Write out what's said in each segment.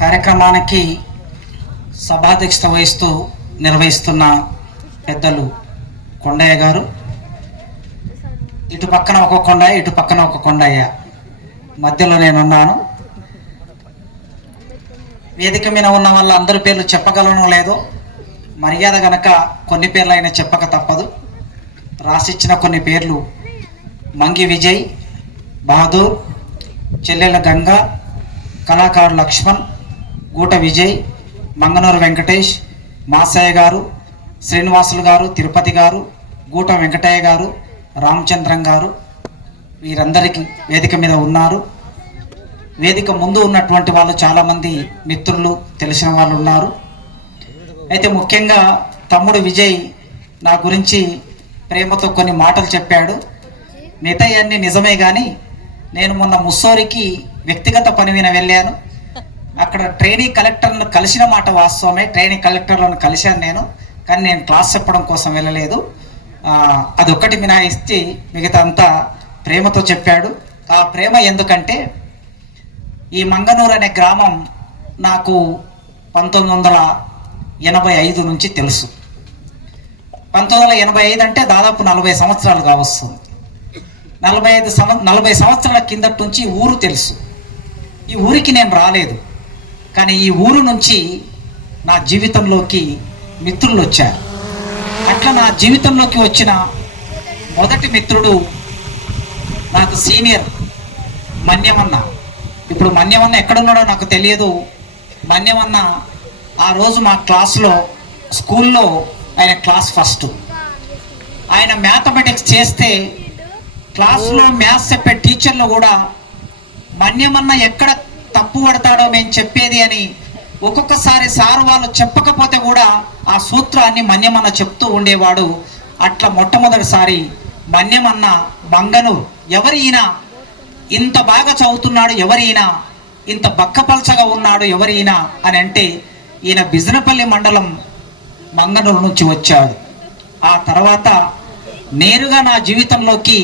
కార్యక్రమానికి సభాధ్యక్షత వహిస్తూ నిర్వహిస్తున్న పెద్దలు కొండయ్య గారు, ఇటు పక్కన ఒక కొండయ్య, ఇటు పక్కన ఒక కొండయ్య, మధ్యలో నేనున్నాను. వేదిక మీద ఉన్న వాళ్ళ అందరి పేర్లు చెప్పగలను లేదో, మర్యాద గనక కొన్ని పేర్లు అయినా చెప్పక తప్పదు. రాసిచ్చిన కొన్ని పేర్లు: మంగి విజయ్, బహదూర్, చెల్లెల గంగా, కళాకారు లక్ష్మణ్, గూట విజయ్, మంగనూరు వెంకటేష్, మాసయ్య గారు, శ్రీనివాసులు గారు, తిరుపతి గారు, గూట వెంకటయ్య గారు, రామచంద్రం గారు, వీరందరికీ వేదిక మీద ఉన్నారు. వేదిక ముందు ఉన్నటువంటి వాళ్ళు చాలామంది మిత్రులు, తెలిసిన వాళ్ళు ఉన్నారు. అయితే ముఖ్యంగా తమ్ముడు విజయ్ నా గురించి ప్రేమతో కొన్ని మాటలు చెప్పాడు. మిగతాయన్నీ నిజమే, కానీ నేను మొన్న ముస్సోరికి వ్యక్తిగత పని మీద వెళ్ళాను. అక్కడ ట్రైనింగ్ కలెక్టర్ను కలిసిన మాట వాస్తవమే, ట్రైనింగ్ కలెక్టర్లను కలిశాను నేను, కానీ నేను క్లాస్ చెప్పడం కోసం వెళ్ళలేదు. అదొక్కటి మినహాయిస్తే మిగతా అంతా ప్రేమతో చెప్పాడు. ఆ ప్రేమ ఎందుకంటే, ఈ మంగనూరు అనే గ్రామం నాకు 1985 నుంచి తెలుసు. 1985 అంటే దాదాపు 40 సంవత్సరాలు కావస్తుంది. 40 సంవత్సరాల కిందటి నుంచి ఊరు తెలుసు. ఈ ఊరికి నేను రాలేదు, కానీ ఈ ఊరు నుంచి నా జీవితంలోకి మిత్రులు వచ్చారు. అట్లా నా జీవితంలోకి వచ్చిన మొదటి మిత్రుడు నాకు సీనియర్ మన్యమన్న. ఇప్పుడు మన్యమన్న ఎక్కడున్నాడో నాకు తెలియదు. మన్యమన్న ఆ రోజు మా క్లాస్లో, స్కూల్లో ఆయన క్లాస్ ఫస్ట్. ఆయన మ్యాథమెటిక్స్ చేస్తే క్లాస్లో మ్యాథ్స్ చెప్పే టీచర్లు కూడా మన్యమన్న ఎక్కడ తప్పు పడతాడో మేము చెప్పేది అని ఒక్కొక్కసారి సారు వాళ్ళు చెప్పకపోతే కూడా ఆ సూత్రాన్ని మన్యమన్న చెప్తూ ఉండేవాడు. అట్లా మొట్టమొదటిసారి మన్యమన్న మంగనూరు, ఎవరైనా ఇంత బాగా చదువుతున్నాడు, ఎవరైనా ఇంత బక్కపలచగా ఉన్నాడు, ఎవరైనా అని అంటే ఈయన బిజినపల్లి మండలం మంగనూరు నుంచి వచ్చాడు. ఆ తర్వాత నేరుగా నా జీవితంలోకి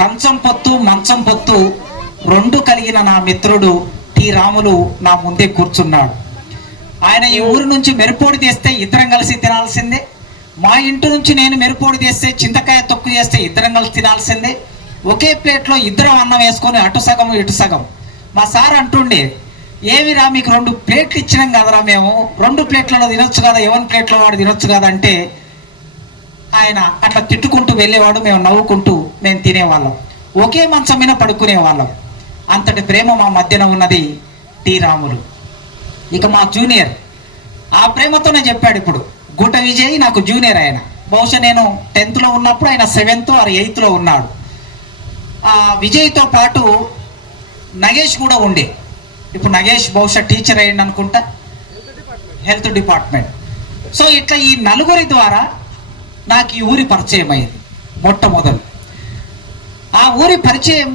కంచం పొత్తు మంచం పొత్తు రెండు కలిగిన నా మిత్రుడు టి రాములు నా ముందే కూర్చున్నాడు. ఆయన ఈ ఊరు నుంచి మెరుపోడి తెస్తే ఇద్దరం కలిసి తినాల్సిందే. మా ఇంటి నుంచి నేను మెరుపోడి తెస్తే, చింతకాయ తొక్కు చేస్తే ఇద్దరం కలిసి తినాల్సిందే. ఒకే ప్లేట్లో ఇద్దరం అన్నం వేసుకొని అటు సగం ఇటు సగం. మా సార్ అంటుండే, ఏమిరా మీకు 2 ప్లేట్లు ఇచ్చినాం కదరా, మేము 2 ప్లేట్లలో తినొచ్చు కదా, ఎవరి ప్లేట్లో వాడు తినొచ్చు కదా అంటే ఆయన అట్లా తిట్టుకుంటూ వెళ్ళేవాడు. మేము నవ్వుకుంటూ మేము తినేవాళ్ళం, ఒకే మంచం మీద పడుకునే వాళ్ళం. అంతటి ప్రేమ మా మధ్యన ఉన్నది టి రాములు. ఇక మా జూనియర్, ఆ ప్రేమతోనే చెప్పాడు. ఇప్పుడు గూట విజయ్ నాకు జూనియర్. ఆయన బహుశా నేను 10th లో ఉన్నప్పుడు ఆయన 7th or 8th లో ఉన్నాడు. ఆ విజయ్తో పాటు నగేష్ కూడా ఉండే. ఇప్పుడు నగేష్ బహుశా టీచర్ అయ్యింది అనుకుంటా, హెల్త్ డిపార్ట్మెంట్. సో ఇట్లా ఈ నలుగురి ద్వారా నాకు ఈ ఊరి పరిచయం అయింది. మొట్టమొదలు ఆ ఊరి పరిచయం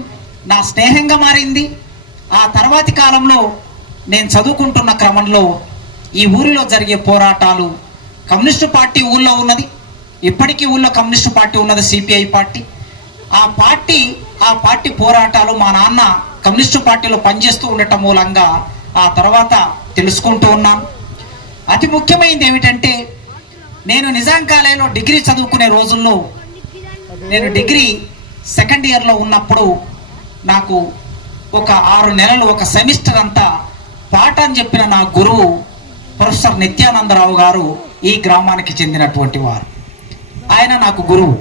నా స్నేహంగా మారింది. ఆ తర్వాతి కాలంలో నేను చదువుకుంటున్న క్రమంలో ఈ ఊరిలో జరిగే పోరాటాలు, కమ్యూనిస్టు పార్టీ ఊళ్ళో ఉన్నది, ఇప్పటికీ ఊళ్ళో కమ్యూనిస్టు పార్టీ ఉన్నది, సిపిఐ పార్టీ. ఆ పార్టీ పోరాటాలు మా నాన్న కమ్యూనిస్టు పార్టీలో పనిచేస్తూ ఉండటం మూలంగా ఆ తర్వాత తెలుసుకుంటూ ఉన్నాను. అతి ముఖ్యమైనది ఏమిటంటే, నేను నిజాం కాలేజీలో డిగ్రీ చదువుకునే రోజుల్లో, నేను డిగ్రీ 2nd ఇయర్లో ఉన్నప్పుడు నాకు ఒక 6 నెలలు, ఒక సెమిస్టర్ అంతా పాఠం చెప్పిన నా గురువు ప్రొఫెసర్ నిత్యానందరావు గారు ఈ గ్రామానికి చెందినటువంటి వారు. ఆయన నాకు గురువు.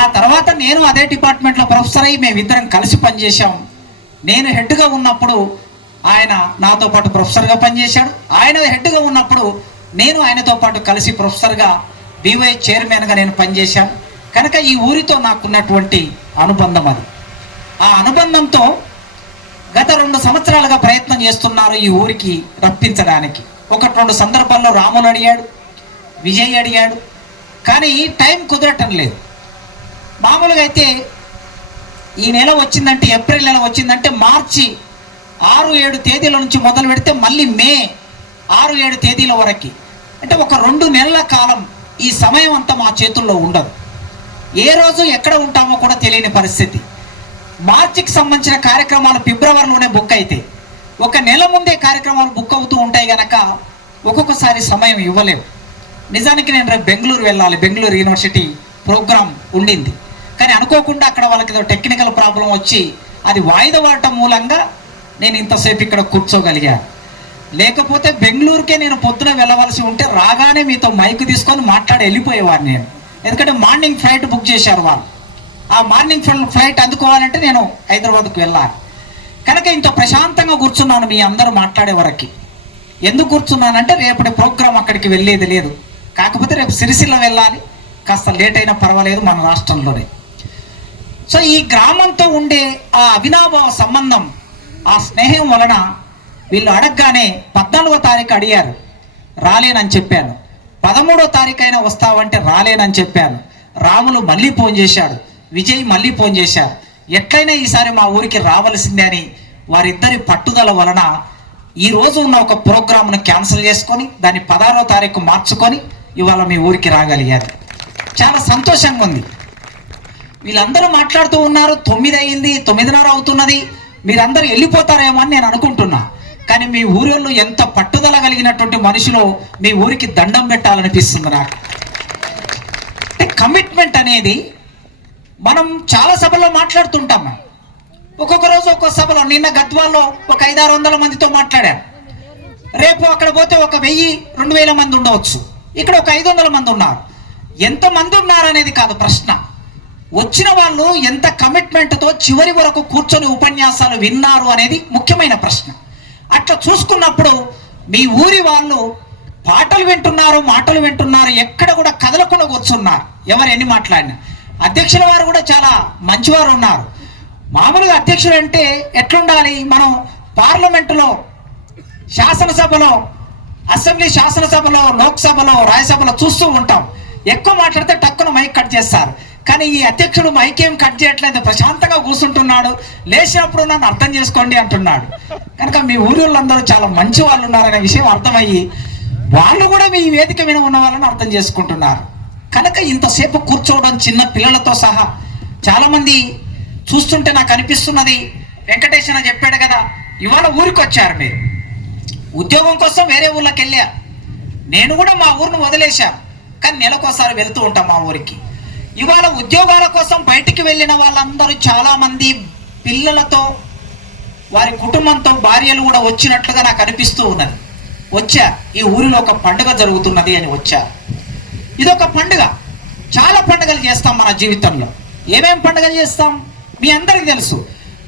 ఆ తర్వాత నేను అదే డిపార్ట్మెంట్లో ప్రొఫెసర్ అయ్యి మేమిద్దరం కలిసి పనిచేశాం. నేను హెడ్గా ఉన్నప్పుడు ఆయన నాతో పాటు ప్రొఫెసర్గా పనిచేశాడు. ఆయన హెడ్గా ఉన్నప్పుడు నేను ఆయనతో పాటు కలిసి ప్రొఫెసర్గా, BY చైర్మన్గా నేను పనిచేశాను. కనుక ఈ ఊరితో నాకున్నటువంటి అనుబంధం అది. ఆ అనుబంధంతో గత 2 సంవత్సరాలుగా ప్రయత్నం చేస్తున్నారు ఈ ఊరికి రప్పించడానికి. 1-2 సందర్భాల్లో రాములు అడిగాడు, విజయ్ అడిగాడు, కానీ టైం కుదరటం లేదు. మామూలుగా అయితే ఈ నెల వచ్చిందంటే, ఏప్రిల్ నెల వచ్చిందంటే మార్చి 6-7 తేదీల నుంచి మొదలు పెడితే మళ్ళీ మే 6-7 తేదీల వరకు, అంటే ఒక 2 నెలల కాలం ఈ సమయం అంతా మా చేతుల్లో ఉండదు. ఏ రోజు ఎక్కడ ఉంటామో కూడా తెలియని పరిస్థితి. మార్చికి సంబంధించిన కార్యక్రమాలు ఫిబ్రవరిలోనే బుక్ అయితే ఒక నెల ముందే కార్యక్రమాలు బుక్ అవుతూ ఉంటాయి కనుక ఒక్కొక్కసారి సమయం ఇవ్వలేము. నిజానికి నేను రేపు బెంగళూరు వెళ్ళాలి, బెంగళూరు యూనివర్సిటీ ప్రోగ్రాం ఉండింది. కానీ అనుకోకుండా అక్కడ వాళ్ళకి ఏదో టెక్నికల్ ప్రాబ్లం వచ్చి అది వాయిదా పడటం మూలంగా నేను ఇంతసేపు ఇక్కడ కూర్చోగలిగాను. లేకపోతే బెంగళూరుకే నేను పొద్దున వెళ్ళవలసి ఉంటే రాగానే మీతో మైక్ తీసుకొని మాట్లాడి వెళ్ళిపోయేవాడిని నేను. ఎందుకంటే మార్నింగ్ ఫ్లైట్ బుక్ చేశారు వాళ్ళు. ఆ మార్నింగ్ ఫ్లైట్ అందుకోవాలంటే నేను హైదరాబాద్కు వెళ్ళాలి. కనుక ఇంత ప్రశాంతంగా కూర్చున్నాను మీ అందరూ మాట్లాడే వరకు. ఎందుకు కూర్చున్నానంటే రేపటి ప్రోగ్రాం అక్కడికి వెళ్ళేది లేదు. కాకపోతే రేపు సిరిసిల్ల వెళ్ళాలి, కాస్త లేట్ అయినా పర్వాలేదు, మన రాష్ట్రంలోనే. సో ఈ గ్రామంతో ఉండే ఆ అవినాభావ సంబంధం, ఆ స్నేహం వలన వీళ్ళు అడగగానే 14వ తారీఖు అడిగారు, రాలేనని చెప్పాను. 13వ తారీఖు అయినా వస్తావంటే రాలేనని చెప్పాను. రాములు మళ్ళీ ఫోన్ చేశాడు, విజయ్ మళ్ళీ ఫోన్ చేశారు. ఎట్లయినా ఈసారి మా ఊరికి రావాల్సిందే అని వారిద్దరి పట్టుదల వలన ఈరోజు ఉన్న ఒక ప్రోగ్రామ్ను క్యాన్సిల్ చేసుకొని దాన్ని 16వ తారీఖు మార్చుకొని ఇవాళ మీ ఊరికి రాగలిగారు. చాలా సంతోషంగా ఉంది. వీళ్ళందరూ మాట్లాడుతూ ఉన్నారు, 9 అయింది, 9:30 అవుతున్నది, మీరందరూ వెళ్ళిపోతారేమో అని నేను అనుకుంటున్నా. కానీ మీ ఊరిలో ఎంత పట్టుదల కలిగినటువంటి మనుషులు, మీ ఊరికి దండం పెట్టాలనిపిస్తుంది నాకు. అంటే కమిట్మెంట్ అనేది మనం చాలా సభల్లో మాట్లాడుతుంటాం. ఒక్కొక్క రోజు ఒక్కొక్క సభలో, నిన్న గద్వాల్లో ఒక 500-600 మందితో మాట్లాడాను. రేపు అక్కడ పోతే ఒక 1000-2000 మంది ఉండవచ్చు, ఇక్కడ ఒక 500 మంది ఉన్నారు. ఎంతమంది ఉన్నారనేది కాదు ప్రశ్న, వచ్చిన వాళ్ళు ఎంత కమిట్మెంట్తో చివరి వరకు కూర్చొని ఉపన్యాసాలు విన్నారు అనేది ముఖ్యమైన ప్రశ్న. అట్లా చూసుకున్నప్పుడు మీ ఊరి వాళ్ళు పాటలు వింటున్నారు, మాటలు వింటున్నారు, ఎక్కడ కూడా కదలకుండా కూర్చున్నారు. ఎవరు ఎన్ని మాట్లాడినా అధ్యక్షుల వారు కూడా చాలా మంచివారు ఉన్నారు. మామూలుగా అధ్యక్షుడు అంటే ఎట్లుండాలి, మనం పార్లమెంటులో, శాసనసభలో, అసెంబ్లీ శాసనసభలో, లోక్సభలో, రాజ్యసభలో చూస్తూ ఉంటాం. ఎక్కువ మాట్లాడితే టక్కున మైక్ కట్ చేస్తారు. కానీ ఈ అధ్యక్షుడు మైక్ ఏం కట్ చేయట్లేదు, ప్రశాంతంగా కూర్చుంటున్నాడు. లేచినప్పుడు నన్ను అర్థం చేసుకోండి అంటున్నాడు. కనుక మీ ఊరిళ్ళందరూ చాలా మంచి వాళ్ళు ఉన్నారనే విషయం అర్థమయ్యి వాళ్ళు కూడా మీ వేదిక మీద ఉన్న వాళ్ళని అర్థం చేసుకుంటున్నారు. కనుక ఇంతసేపు కూర్చోవడం, చిన్న పిల్లలతో సహా చాలామంది చూస్తుంటే నాకు అనిపిస్తున్నది, వెంకటేశ్వర చెప్పాడు కదా, ఇవాళ ఊరికి వచ్చారు మీరు, ఉద్యోగం కోసం వేరే ఊళ్ళకి వెళ్ళారు. నేను కూడా మా ఊరిని వదిలేశాను, కానీ నెలకోసారి వెళ్తూ ఉంటాం మా ఊరికి. ఇవాళ ఉద్యోగాల కోసం బయటికి వెళ్ళిన వాళ్ళందరూ చాలామంది పిల్లలతో, వారి కుటుంబంతో, భార్యలు కూడా వచ్చినట్లుగా నాకు అనిపిస్తూ ఉన్నది. వచ్చా, ఈ ఊరిలో ఒక పండుగ జరుగుతున్నది అని వచ్చా. ఇదొక పండుగ. చాలా పండుగలు చేస్తాం మన జీవితంలో. ఏమేం పండుగలు చేస్తాం మీ అందరికీ తెలుసు.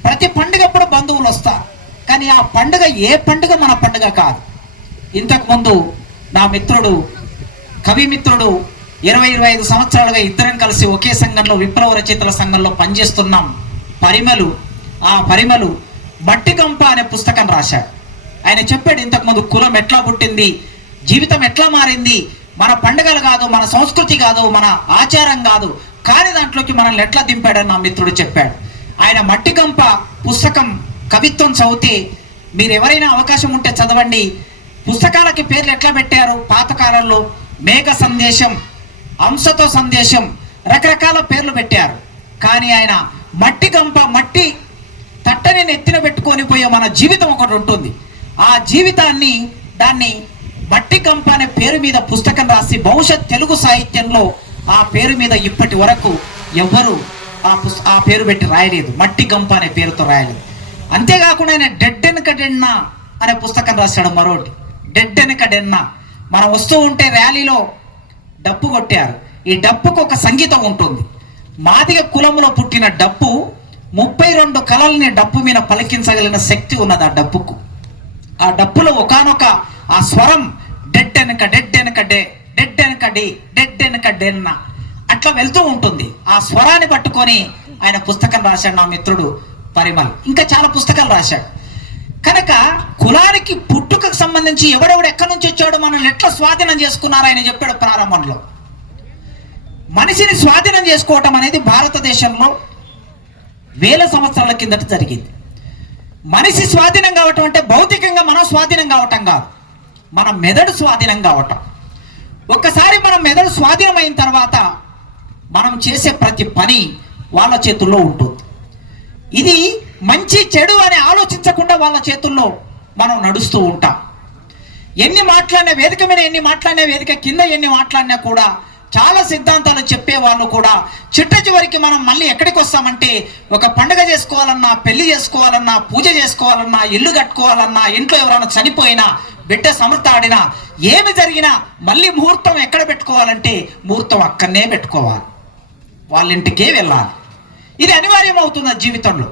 ప్రతి పండుగప్పుడు బంధువులు వస్తారు, కానీ ఆ పండుగ ఏ పండుగ మన పండుగ కాదు. ఇంతకుముందు నా మిత్రుడు, కవి మిత్రుడు, 20-25 సంవత్సరాలుగా ఇద్దరం కలిసి ఒకే సంఘంలో, విప్లవ రచయితల సంఘంలో పనిచేస్తున్నాం. పరిమలు మట్టిగంప అనే పుస్తకం రాశాడు. ఆయన చెప్పాడు ఇంతకుముందు, కులం ఎట్లా పుట్టింది, జీవితం ఎట్లా మారింది, మన పండుగలు కాదు, మన సంస్కృతి కాదు, మన ఆచారం కాదు, కానీ దాంట్లోకి మనల్ని ఎట్లా దింపాడని నా మిత్రుడు చెప్పాడు. ఆయన మట్టిగంప పుస్తకం కవిత్వం చదివితే, మీరు ఎవరైనా అవకాశం ఉంటే చదవండి. పుస్తకాలకి పేర్లు ఎట్లా పెట్టారు పాతకాలంలో, మేఘ సందేశం, అంశతో సందేశం, రకరకాల పేర్లు పెట్టారు. కానీ ఆయన మట్టిగంప, మట్టి తట్టని నెత్తిన పెట్టుకొని పోయే మన జీవితం ఒకటి ఉంటుంది. ఆ జీవితాన్ని, దాన్ని మట్టిగంప అనే పేరు మీద పుస్తకం రాసి భవిష్యత్ తెలుగు సాహిత్యంలో ఆ పేరు మీద ఇప్పటి వరకు ఎవ్వరు ఆ పేరు పెట్టి రాయలేదు. మట్టిగంప అనే పేరుతో రాయలేదు. అంతేకాకుండా ఆయన డెడ్డెనక డెన్న అనే పుస్తకం రాశాడు. మరోటి డెడ్డెనక డెన్న. మనం వస్తూ ఉంటే ర్యాలీలో డప్పు కొట్టారు. ఈ డప్పుకు ఒక సంగీతం ఉంటుంది. మాదిగ కులంలో పుట్టిన డప్పు 32 కళల్ని డప్పు మీద పలికించగలిగిన శక్తి ఉన్నది ఆ డప్పుకు. ఆ డప్పులో ఒకానొక ఆ స్వరం డెడ్డెనక డెడ్డెనక డే, డెడ్డెనక డి, డెడ్డెనక డెన్న అట్లా వెళ్తూ ఉంటుంది. ఆ స్వరాన్ని పట్టుకొని ఆయన పుస్తకం రాశాడు నా మిత్రుడు పరిమల్. ఇంకా చాలా పుస్తకాలు రాశాడు. కనుక కులానికి, పుట్టుకకు సంబంధించి ఎవడెవడు ఎక్కడి నుంచి వచ్చాడు, మనల్ని ఎట్లా స్వాధీనం చేసుకున్నారు ఆయన చెప్పాడు ప్రారంభంలో. మనిషిని స్వాధీనం చేసుకోవటం అనేది భారతదేశంలో 1000 సంవత్సరాల కిందట జరిగింది. మనిషి స్వాధీనం కావటం అంటే భౌతికంగా మనం స్వాధీనం కావటం కాదు, మన మెదడు స్వాధీనం కావటం. ఒక్కసారి మనం మెదడు స్వాధీనం అయిన తర్వాత మనం చేసే ప్రతి పని వాళ్ళ చేతుల్లో ఉంటుంది. ఇది మంచి చెడు అని ఆలోచించకుండా వాళ్ళ చేతుల్లో మనం నడుస్తూ ఉంటాం. ఎన్ని మాట్లాడినా, వేదిక మీద ఎన్ని మాట్లాడినా, వేదిక కింద ఎన్ని మాట్లాడినా కూడా చాలా సిద్ధాంతాలు చెప్పే వాళ్ళు కూడా చిట్ట చివరికి మనం మళ్ళీ ఎక్కడికి వస్తామంటే, ఒక పండుగ చేసుకోవాలన్నా, పెళ్లి చేసుకోవాలన్నా, పూజ చేసుకోవాలన్నా, ఇల్లు కట్టుకోవాలన్నా, ఇంట్లో ఎవరైనా చనిపోయినా, బిడ్డ సమర్థాడినా, ఏమి జరిగినా మళ్ళీ ముహూర్తం ఎక్కడ పెట్టుకోవాలంటే ముహూర్తం అక్కడనే పెట్టుకోవాలి, వాళ్ళ ఇంటికే వెళ్ళాలి. ఇది అనివార్యం అవుతున్నది జీవితంలో.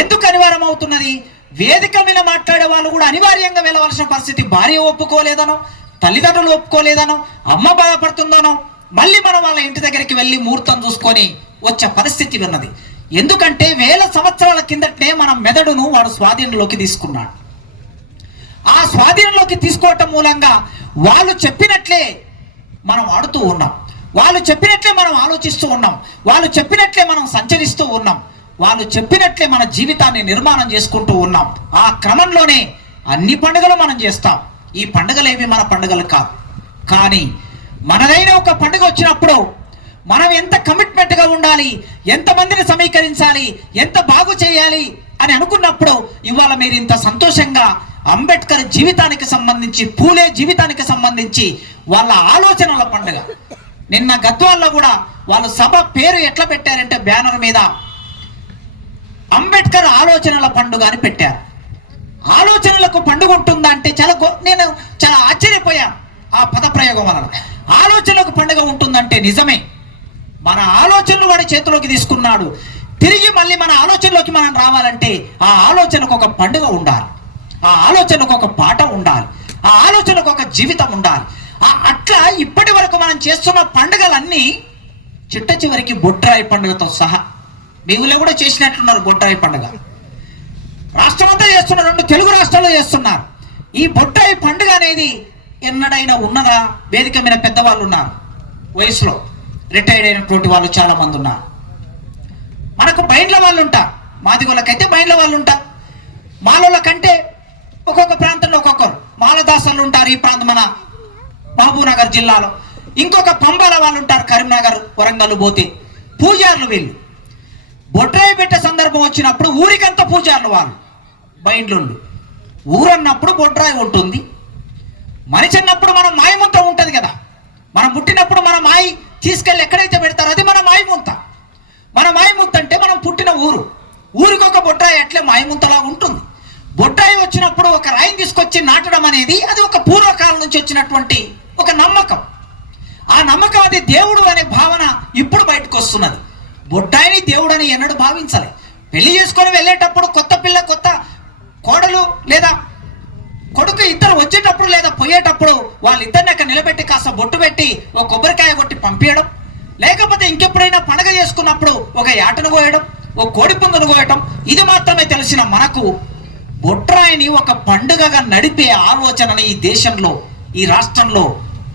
ఎందుకు అనివార్యం అవుతున్నది? వేదిక మీద మాట్లాడే వాళ్ళు కూడా అనివార్యంగా వెళ్ళవలసిన పరిస్థితి. భార్య ఒప్పుకోలేదనో, తల్లిదండ్రులు ఒప్పుకోలేదనో, అమ్మ బాధపడుతుందనో మళ్ళీ మనం వాళ్ళ ఇంటి దగ్గరికి వెళ్ళి ముహూర్తం చూసుకొని వచ్చే పరిస్థితి ఉన్నది. ఎందుకంటే వేల సంవత్సరాల కిందటనే మన మెదడును వాడు స్వాధీనంలోకి తీసుకున్నాడు. ఆ స్వాధీనంలోకి తీసుకోవటం మూలంగా వాళ్ళు చెప్పినట్లే మనం ఆడుతూ ఉన్నాం, వాళ్ళు చెప్పినట్లే మనం ఆలోచిస్తూ ఉన్నాం, వాళ్ళు చెప్పినట్లే మనం సంచరిస్తూ ఉన్నాం, వాళ్ళు చెప్పినట్లే మన జీవితాన్ని నిర్మాణం చేసుకుంటూ ఉన్నాం. ఆ క్రమంలోనే అన్ని పండుగలు మనం చేస్తాం. ఈ పండుగలు ఏవి మన పండుగలు కాదు. కానీ మనదైన ఒక పండుగ వచ్చినప్పుడు మనం ఎంత కమిట్మెంట్గా ఉండాలి, ఎంతమందిని సమీకరించాలి, ఎంత బాగు చేయాలి అని అనుకున్నప్పుడు ఇవాళ మీరు ఇంత సంతోషంగా అంబేద్కర్ జీవితానికి సంబంధించి, పూలే జీవితానికి సంబంధించి వాళ్ళ ఆలోచనల పండుగ. నిన్న గద్వాల్లో కూడా వాళ్ళు సభ పేరు ఎట్లా పెట్టారంటే బ్యానర్ మీద అంబేద్కర్ ఆలోచనల పండుగ అని పెట్టారు. ఆలోచనలకు పండుగ ఉంటుందా అంటే నేను చాలా ఆశ్చర్యపోయాను ఆ పదప్రయోగం వలన. ఆలోచనలకు పండుగ ఉంటుందంటే నిజమే, మన ఆలోచనలు వాడి చేతిలోకి తీసుకున్నాడు. తిరిగి మళ్ళీ మన ఆలోచనలోకి మనం రావాలంటే ఆ ఆలోచనకు ఒక పండుగ ఉండాలి, ఆ ఆలోచనకు ఒక పాట ఉండాలి, ఆ ఆలోచనకు ఒక జీవితం ఉండాలి. అట్లా ఇప్పటి వరకు మనం చేస్తున్న పండుగలన్నీ చిట్ట చివరికి బొడ్రాయి పండుగతో సహా మీ ఊళ్ళో కూడా చేసినట్లున్నారు. బొడ్రాయి పండుగ రాష్ట్రమంతా చేస్తున్నారు, 2 తెలుగు రాష్ట్రాల్లో చేస్తున్నారు. ఈ బొడ్రాయి పండుగ అనేది ఎన్నడైనా ఉన్నదా? వేదిక మీద పెద్దవాళ్ళు ఉన్నారు, వయసులో రిటైర్డ్ అయినటువంటి వాళ్ళు చాలా మంది ఉన్నారు. మనకు బైండ్ల వాళ్ళు ఉంటారు, మాదిగోళ్ళకైతే బైండ్ల వాళ్ళు ఉంటారు, మాలోళ్ళకంటే ఒక్కొక్క ప్రాంతంలో ఒక్కొక్కరు మాలదాసలు ఉంటారు. ఈ ప్రాంతం మన మహబూబ్నగర్ జిల్లాలో ఇంకొక పంబాల వాళ్ళు ఉంటారు, కరీంనగర్, వరంగల్ పోతే పూజారులు వీళ్ళు. బొడ్రాయి పెట్టే సందర్భం వచ్చినప్పుడు ఊరికంతా పూజారులు వాళ్ళు, బైండ్లు. ఊరన్నప్పుడు బొడ్రాయి ఉంటుంది, మనిషి అన్నప్పుడు మన మాయముంత ఉంటుంది కదా. మనం పుట్టినప్పుడు మన మాయి తీసుకెళ్ళి ఎక్కడైతే పెడతారో అది మన మాయముంత. మన మాయముంత అంటే మనం పుట్టిన ఊరు, ఊరికి ఒక బొడ్రాయి అట్లే మాయముంతలా ఉంటుంది. బొడ్రాయి వచ్చినప్పుడు ఒక రాయిని తీసుకొచ్చి నాటడం అనేది అది ఒక పూర్వకాలం నుంచి వచ్చినటువంటి ఒక నమ్మకం. ఆ నమ్మకం, అది దేవుడు అనే భావన ఇప్పుడు బయటకు వస్తున్నది. బొడ్రాయిని దేవుడు అని ఎన్నడూ భావించాలి. పెళ్లి చేసుకొని వెళ్ళేటప్పుడు కొత్త పిల్ల, కొత్త కోడలు లేదా కొడుకు ఇద్దరు వచ్చేటప్పుడు లేదా పోయేటప్పుడు వాళ్ళిద్దరిని అక్కడ నిలబెట్టి కాస్త బొట్టు పెట్టి ఒక కొబ్బరికాయ కొట్టి పంపించడం, లేకపోతే ఇంకెప్పుడైనా పండగ చేసుకున్నప్పుడు ఒక యాటను కోయడం, ఒక కోడి పుందును కోయడం, ఇది మాత్రమే తెలిసిన మనకు బొడ్రాయిని ఒక పండుగగా నడిపే ఆలోచనని ఈ దేశంలో, ఈ రాష్ట్రంలో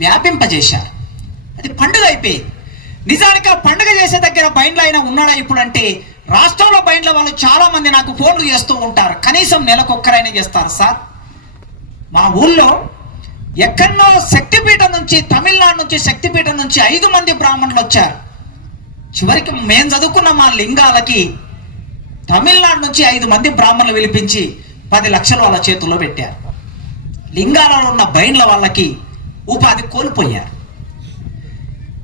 వ్యాపింపజేశారు. అది పండుగ అయిపోయింది. నిజానికి ఆ పండుగ చేసే దగ్గర బైండ్ల అయినా ఉన్నాడా ఇప్పుడు అంటే, రాష్ట్రంలో బైండ్ల వాళ్ళు చాలా మంది నాకు ఫోన్లు చేస్తూ ఉంటారు. కనీసం నెలకొక్కరైనా చేస్తారు. సార్, మా ఊళ్ళో ఎక్కడో శక్తిపీఠం నుంచి, తమిళనాడు నుంచి శక్తిపీఠం నుంచి 5 మంది బ్రాహ్మణులు వచ్చారు. చివరికి మేము చదువుకున్న మా లింగాలకి తమిళనాడు నుంచి 5 మంది బ్రాహ్మణులు పిలిపించి 10 లక్షలు వాళ్ళ చేతుల్లో పెట్టారు. లింగాలలో ఉన్న బైండ్ల వాళ్ళకి ఉపాధి కోల్పోయారు.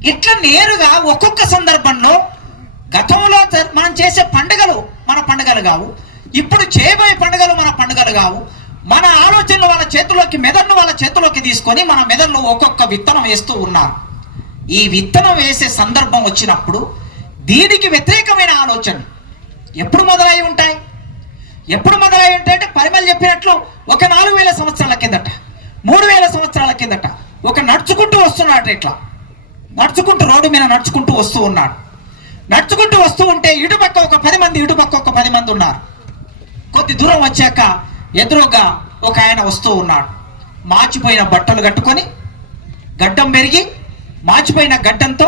ఇట్లా నేరుగా ఒక్కొక్క సందర్భంలో గతంలో మనం చేసే పండుగలు మన పండుగలు కావు, ఇప్పుడు చేయబోయే పండుగలు మన పండుగలు కావు. మన ఆలోచనలు వాళ్ళ చేతుల్లోకి, మెదడును వాళ్ళ చేతుల్లోకి తీసుకొని మన మెదడులో ఒక్కొక్క విత్తనం వేస్తూ ఉన్నారు. ఈ విత్తనం వేసే సందర్భం వచ్చినప్పుడు దీనికి వ్యతిరేకమైన ఆలోచనలు ఎప్పుడు మొదలై ఉంటాయి? ఎప్పుడు మొదలై ఉంటాయి అంటే, పరిమళ చెప్పినట్లు ఒక 4000 సంవత్సరాల కిందట, 3000 సంవత్సరాల కిందట ఒక నడుచుకుంటూ వస్తున్నాడు. ఇట్లా నడుచుకుంటూ రోడ్డు మీద నడుచుకుంటూ వస్తూ ఉన్నాడు. నడుచుకుంటూ వస్తూ ఉంటే ఇటుపక్క ఒక 10 మంది, ఇటుపక్క ఒక 10 మంది ఉన్నారు. కొద్ది దూరం వచ్చాక ఎదురుగా ఒక ఆయన వస్తూ ఉన్నాడు. మాచిపోయిన బట్టలు కట్టుకొని, గడ్డం పెరిగి, మాచిపోయిన గడ్డంతో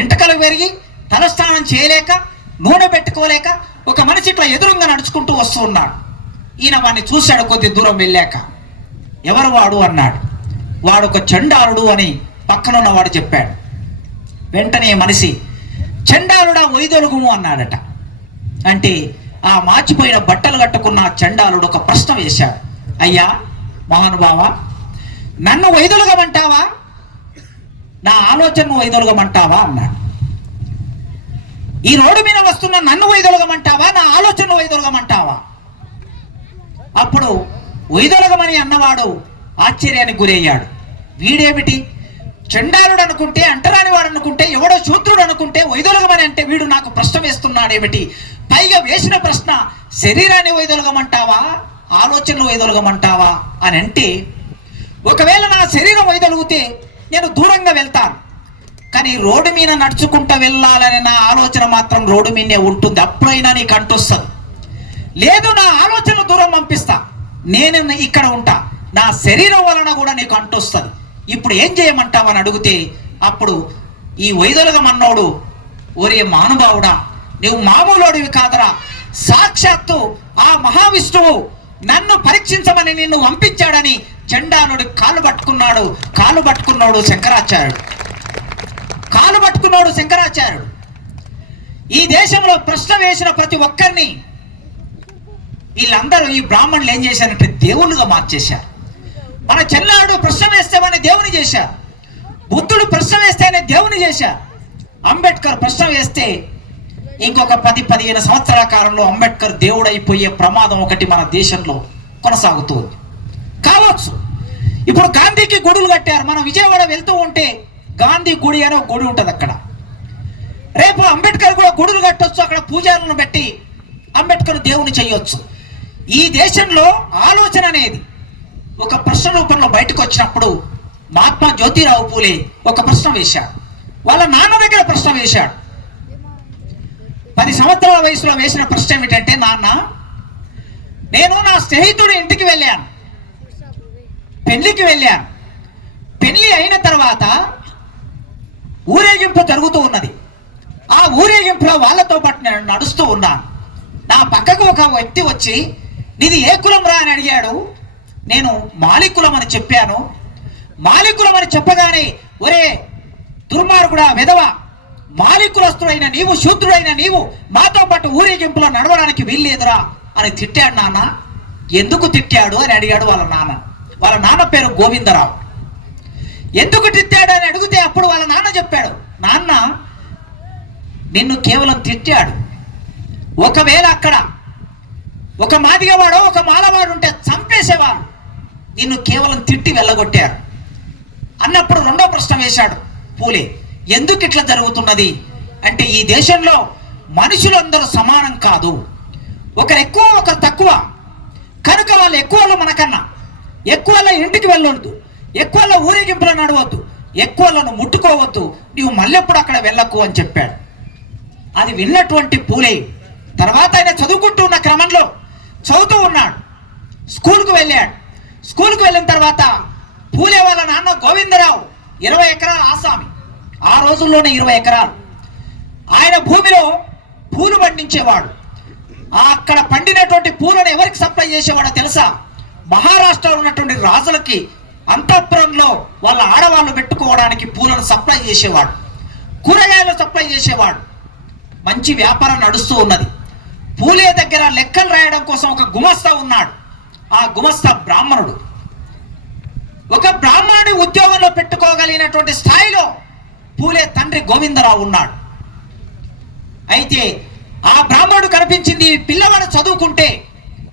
ఎంటకలు పెరిగి, తలస్నానం చేయలేక, నూనె పెట్టుకోలేక ఒక మనిషి ఇట్లా ఎదురుగా నడుచుకుంటూ వస్తూ ఉన్నాడు. ఈయన వాడిని చూశాడు. కొద్ది దూరం వెళ్ళాక, ఎవరు వాడు అన్నాడు. వాడు ఒక చండాలుడు అని పక్కనున్న వాడు చెప్పాడు. వెంటనే మనిషి, చండాలుడా వైదొలుగుము అన్నాడట. అంటే ఆ మాచిపోయిన బట్టలు కట్టుకున్న చండాలుడు ఒక ప్రశ్న వేశాడు. అయ్యా మహానుభావ, నన్ను వైదొలగమంటావా, నా ఆలోచనను వైదొలగమంటావా అన్నాడు. ఈ రోడ్డు మీద వస్తున్న నన్ను వైదొలగమంటావా, నా ఆలోచనను వైదొలగమంటావా? అప్పుడు వైదొలగమని అన్నవాడు ఆశ్చర్యానికి గురయ్యాడు. వీడేమిటి చండాలుడు అనుకుంటే, అంటరాని వాడు అనుకుంటే, ఎవడో శూద్రుడు అనుకుంటే వైదొలగమని అంటే వీడు నాకు ప్రశ్న వేస్తున్నాడేమిటి? పైగా వేసిన ప్రశ్న శరీరాన్ని వైదొలగమంటావా, ఆలోచనలు వైదొలగమంటావా అని అంటే, ఒకవేళ నా శరీరం వైదొలిగితే నేను దూరంగా వెళ్తాను, కానీ రోడ్డు మీద నడుచుకుంటూ వెళ్ళాలని నా ఆలోచన మాత్రం రోడ్డు మీదే ఉంటుంది. అప్పుడైనా నీకు అంటొస్తుంది. లేదు, నా ఆలోచనలు దూరం పంపిస్తా, నేను ఇక్కడ ఉంటా, నా శరీరం వలన కూడా నీకు అంటొస్తుంది. ఇప్పుడు ఏం చేయమంటావని అడిగితే అప్పుడు ఈ వైదొలగమన్నోడు, ఒరే మహానుభావుడా, నువ్వు మామూలుడివి కాదరా, సాక్షాత్తు ఆ మహావిష్ణువు నన్ను పరీక్షించమని నిన్ను పంపించాడని చండాలుడి కాలు పట్టుకున్నాడు శంకరాచార్యుడు. కాలు పట్టుకున్నాడు శంకరాచార్యుడు. ఈ దేశంలో ప్రశ్న వేసిన ప్రతి ఒక్కరిని వీళ్ళందరూ, ఈ బ్రాహ్మణులు ఏం చేశారంటే దేవుళ్ళుగా మార్చేశారు. మన చెల్లాడు ప్రశ్న వేస్తేమని దేవుని చేశారు, బుద్ధుడు ప్రశ్న వేస్తేనే దేవుని చేశారు, అంబేద్కర్ ప్రశ్న వేస్తే ఇంకొక 10-15 సంవత్సరాల కాలంలో అంబేద్కర్ దేవుడు అయిపోయే ప్రమాదం ఒకటి మన దేశంలో కొనసాగుతుంది కావచ్చు. ఇప్పుడు గాంధీకి గుడులు కట్టారు. మనం విజయవాడ వెళ్తూ ఉంటే గాంధీ గుడి అనే ఒక గుడి ఉంటుంది అక్కడ. రేపు అంబేద్కర్ కూడా గుడులు కట్టొచ్చు, అక్కడ పూజారులను పెట్టి అంబేద్కర్ దేవుని చేయొచ్చు. ఈ దేశంలో ఆలోచన అనేది ఒక ప్రశ్న రూపంలో బయటకు వచ్చినప్పుడు మహాత్మా జ్యోతిరావు పూలే ఒక ప్రశ్న వేశాడు. వాళ్ళ నాన్న దగ్గర ప్రశ్న వేశాడు. 10 సంవత్సరాల వయసులో వేసిన ప్రశ్న ఏమిటంటే, నాన్న, నేను నా స్నేహితుడి ఇంటికి వెళ్ళాను, పెళ్లికి వెళ్ళాను, పెళ్లి అయిన తర్వాత ఊరేగింపు జరుగుతూ ఉన్నది. ఆ ఊరేగింపులో వాళ్ళతో పాటు నేను నడుస్తూ ఉన్నాను. నా పక్కకు ఒక వ్యక్తి వచ్చి నీది ఏ కులం రా అని అడిగాడు. నేను మాలికులం అని చెప్పాను. మాలికులం అని చెప్పగానే, ఒరే దుర్మార్గుడా, వెధవ, మాలికులస్తుడైన నీవు, శూద్రుడైన నీవు మాతో పాటు ఊరేగింపులో నడవడానికి వీల్లేదురా అని తిట్టాడు. నాన్న, ఎందుకు తిట్టాడు అని అడిగాడు వాళ్ళ నాన్న. వాళ్ళ నాన్న పేరు గోవిందరావు. ఎందుకు తిట్టాడు అని అడిగితే అప్పుడు వాళ్ళ నాన్న చెప్పాడు, నాన్న, నిన్ను కేవలం తిట్టాడు. ఒకవేళ అక్కడ ఒక మాదిగవాడో ఒక మాలవాడు ఉంటే చంపేసేవాడు, నిన్ను కేవలం తిట్టి వెళ్ళగొట్టారు అన్నప్పుడు రెండో ప్రశ్న వేశాడు పూలే. ఎందుకు ఇట్లా జరుగుతున్నది అంటే, ఈ దేశంలో మనుషులందరూ సమానం కాదు, ఒకరు ఎక్కువ ఒకరు తక్కువ, కనుక వాళ్ళు ఎక్కువ మనకన్నా ఎక్కువ ఇంటికి వెళ్ళొద్దు, ఎక్కువ ఊరేగింపులో నడవద్దు, ఎక్కువలను ముట్టుకోవద్దు, నీవు మళ్ళెప్పుడు అక్కడ వెళ్ళకు అని చెప్పాడు. అది విన్నటువంటి పూలే తర్వాత ఆయన చదువుకుంటూ ఉన్న క్రమంలో చదువుతూ ఉన్నాడు. స్కూల్కు వెళ్ళాడు. స్కూల్కు వెళ్ళిన తర్వాత పూలే వాళ్ళ నాన్న గోవిందరావు 20 ఎకరాల ఆసామి. ఆ రోజుల్లోనే 20 ఎకరాలు. ఆయన భూమిలో పూలు పండించేవాడు. అక్కడ పండినటువంటి పూలను ఎవరికి సప్లై చేసేవాడో తెలుసా? మహారాష్ట్రలో ఉన్నటువంటి రాజులకి అంతఃపురంలో వాళ్ళ ఆడవాళ్ళు పెట్టుకోవడానికి పూలను సప్లై చేసేవాడు. కూరగాయలు సప్లై చేసేవాడు. మంచి వ్యాపారం నడుస్తూ ఉన్నది. పూలే దగ్గర లెక్కలు రాయడం కోసం ఒక గుమస్తా ఉన్నాడు. ఆ గుమస్తా బ్రాహ్మణుడు. ఒక బ్రాహ్మణుడి ఉద్యోగంలో పెట్టుకోగలిగినటువంటి స్థాయిలో పూలే తండ్రి గోవిందరావు ఉన్నాడు. అయితే ఆ బ్రాహ్మణుడు కనిపించింది, పిల్లవాడు చదువుకుంటే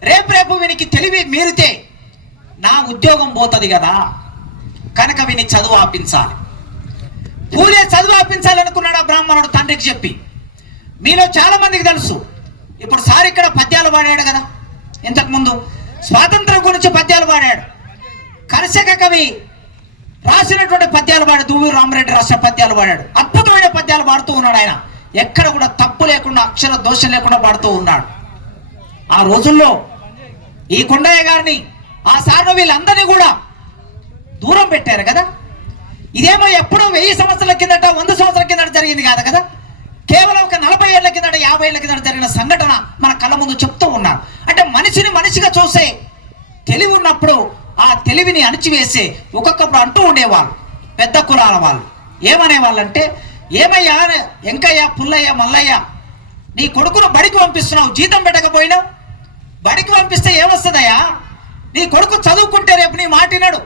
రేపు వీనికి తెలివి మీరితే నా ఉద్యోగం పోతుంది కదా, కనుక వీని చదువు ఆపించాలి. పూలే చదువు ఆపించాలనుకున్నాడు ఆ బ్రాహ్మణుడు తండ్రికి చెప్పి. మీలో చాలా మందికి తెలుసు, ఇప్పుడు సార్ ఇక్కడ పద్యాలు పాడాడు కదా, ఇంతకుముందు స్వాతంత్రం గురించి పద్యాలు పాడాడు. కర్షక కవి రాసినటువంటి పద్యాలు పాడాడు. దువ్వూరు రామరెడ్డి రాసిన పద్యాలు పాడాడు. అద్భుతమైన పద్యాలు పాడుతూ ఉన్నాడు ఆయన. ఎక్కడ కూడా తప్పు లేకుండా, అక్షర దోషం లేకుండా పాడుతూ ఉన్నాడు. ఆ రోజుల్లో ఈ కొండయ్య గారిని, ఆ సార్ను, వీళ్ళందరినీ కూడా దూరం పెట్టారు కదా. ఇదేమో ఎప్పుడో 1000 సంవత్సరాల కిందట, 100 సంవత్సరాల కిందట జరిగింది కాదు కదా. కేవలం ఒక 40 ఏళ్ల కిందట, 50 ఏళ్ల కిందట జరిగిన సంఘటన మన కళ్ళ ముందు చెప్తూ ఉన్నాడు. అంటే మనిషిని మనిషిగా చూసే తెలివి ఉన్నప్పుడు ఆ తెలివిని అణిచివేసే ఒక్కొక్కప్పుడు అంటూ ఉండేవాళ్ళు పెద్ద కులాల వాళ్ళు. ఏమనేవాళ్ళంటే, ఏమయ్యా ఎంకయ్య, పుల్లయ్య, మల్లయ్య, నీ కొడుకును బడికి పంపిస్తున్నావు, జీతం పెట్టకపోయినావు, బడికి పంపిస్తే ఏమొస్తుందయ్యా, నీ కొడుకు చదువుకుంటే రేపు నీ మాట వినడు.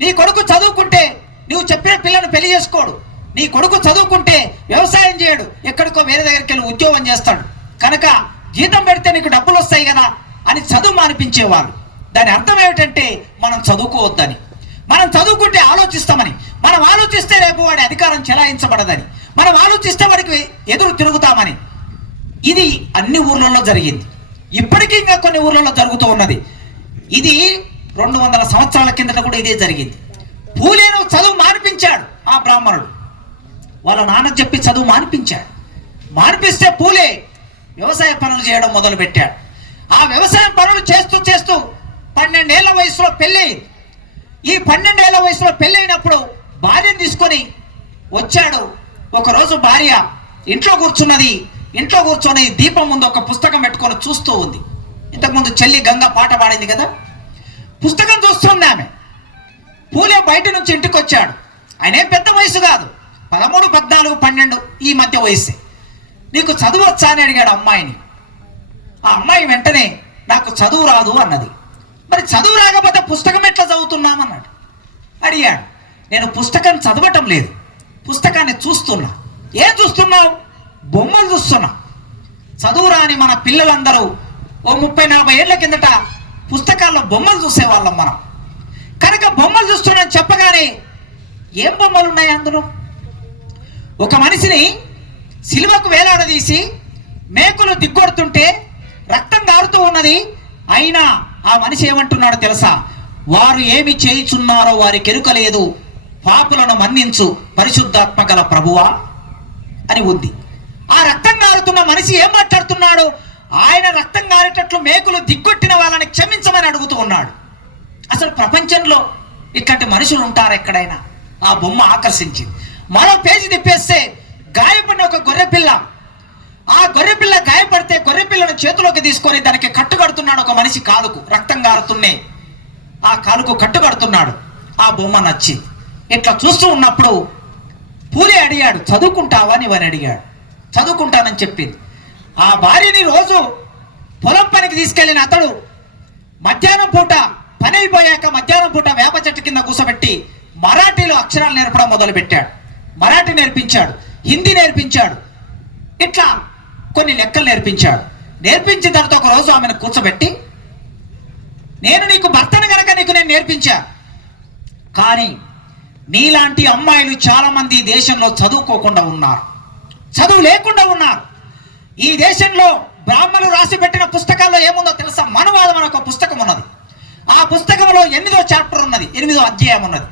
నీ కొడుకు చదువుకుంటే నువ్వు చెప్పిన పిల్లను పెళ్లి చేసుకోడు. నీ కొడుకు చదువుకుంటే వ్యవసాయం చేయడు, ఎక్కడికో వేరే దగ్గరికి వెళ్ళి ఉద్యోగం చేస్తాడు. కనుక జీతం పెడితే నీకు డబ్బులు వస్తాయి కదా అని చదువు మానిపించేవాళ్ళు. దాని అర్థం ఏమిటంటే మనం చదువుకోవద్దని, మనం చదువుకుంటే ఆలోచిస్తామని, మనం ఆలోచిస్తే రేపు వాడి అధికారం చెలాయించబడదని, మనం ఆలోచిస్తే వాడికి ఎదురు తిరుగుతామని. ఇది అన్ని ఊర్లలో జరిగింది, ఇప్పటికీ ఇంకా కొన్ని ఊర్లలో జరుగుతూ ఉన్నది. ఇది 200 సంవత్సరాల కిందట కూడా ఇదే జరిగింది. పూలేను చదువు మానిపించాడు ఆ బ్రాహ్మణుడు, వాళ్ళ నాన్న చెప్పి చదువు మానిపించాడు. మానిపిస్తే పూలే వ్యవసాయ పనులు చేయడం మొదలు పెట్టాడు. ఆ వ్యవసాయ పనులు చేస్తూ చేస్తూ 12 ఏళ్ల వయసులో పెళ్ళయింది. ఈ 12 ఏళ్ల వయసులో పెళ్ళైనప్పుడు భార్యను తీసుకొని వచ్చాడు. ఒకరోజు భార్య ఇంట్లో కూర్చొని దీపం ముందు ఒక పుస్తకం పెట్టుకొని చూస్తూ ఉంది. ఇంతకుముందు చెల్లి గంగ పాట పాడింది కదా, పుస్తకం చూస్తుంది ఆమె. పూలే బయట నుంచి ఇంటికి వచ్చాడు. ఆయన ఏం పెద్ద వయసు కాదు, 13, 14, 12 ఈ మధ్య వయసే. నీకు చదువు వచ్చా అని అడిగాడు అమ్మాయిని. ఆ అమ్మాయి వెంటనే నాకు చదువు రాదు అన్నది. మరి చదువు రాకపోతే పుస్తకం ఎట్లా చదువుతున్నామన్నాడు. అడిగాడు. నేను పుస్తకం చదవటం లేదు, పుస్తకాన్ని చూస్తున్నా. ఏం చూస్తున్నావు? బొమ్మలు చూస్తున్నా. చదువు రాని మన పిల్లలందరూ ఓ 30-40 ఏళ్ల కిందట పుస్తకాల్లో బొమ్మలు చూసేవాళ్ళం మనం. కనుక బొమ్మలు చూస్తున్నాను చెప్పగానే ఏం బొమ్మలు ఉన్నాయి అందులో? ఒక మనిషిని సిలువకు వేలాడదీసి మేకులు దిగ్గొడుతుంటే రక్తం గారుతూ ఉన్నది. అయినా ఆ మనిషి ఏమంటున్నాడో తెలుసా? వారు ఏమి చేయుచున్నారో వారికి ఎరుకలేదు, పాపులను మన్నించు పరిశుద్ధాత్మ గల ప్రభువా అని ఉంది. ఆ రక్తం గారుతున్న మనిషి ఏం మాట్లాడుతున్నాడు? ఆయన రక్తం గారేటట్లు మేకులు దిగ్గొట్టిన వాళ్ళని క్షమించమని అడుగుతూ ఉన్నాడు. అసలు ప్రపంచంలో ఇట్లాంటి మనుషులు ఉంటారు ఎక్కడైనా? ఆ బొమ్మ ఆకర్షించింది. మరో పేజీ తిప్పేస్తే గాయపడిన ఒక గొర్రెపిల్ల. ఆ గొర్రెపిల్ల గాయపడితే గొర్రెపిల్లను చేతిలోకి తీసుకొని దానికి కట్టుకడుతున్నాడు ఒక మనిషి కాలుకు. రక్తం గారుతున్నాయి, ఆ కాలుకు కట్టుకడుతున్నాడు. ఆ బొమ్మ నచ్చింది. ఇట్లా చూస్తూ ఉన్నప్పుడు పూలే అడిగాడు, చదువుకుంటావా నీవని అడిగాడు. చదువుకుంటానని చెప్పింది. ఆ భార్యని రోజు పొలం పనికి తీసుకెళ్లిన అతడు మధ్యాహ్నం పూట పని అయిపోయాక మధ్యాహ్నం పూట వేప చెట్టు కింద కూసబెట్టి మరాఠీలో అక్షరాలు నేర్పడం మొదలు పెట్టాడు. మరాఠీ నేర్పించాడు, హిందీ నేర్పించాడు, ఇట్లా కొన్ని లెక్కలు నేర్పించాడు. నేర్పించిన తర్వాత ఒక రోజు ఆమెను కూర్చోబెట్టి, నేను నీకు భర్తను గనక నీకు నేను నేర్పించా, కానీ నీలాంటి అమ్మాయిలు చాలా మంది దేశంలో చదువుకోకుండా ఉన్నారు, చదువు లేకుండా ఉన్నారు. ఈ దేశంలో బ్రాహ్మణులు రాసి పెట్టిన పుస్తకాల్లో ఏముందో తెలుసా? మనువాదం అని ఒక పుస్తకం ఉన్నది. ఆ పుస్తకంలో 8వ చాప్టర్ ఉన్నది, 8వ అధ్యాయం ఉన్నది.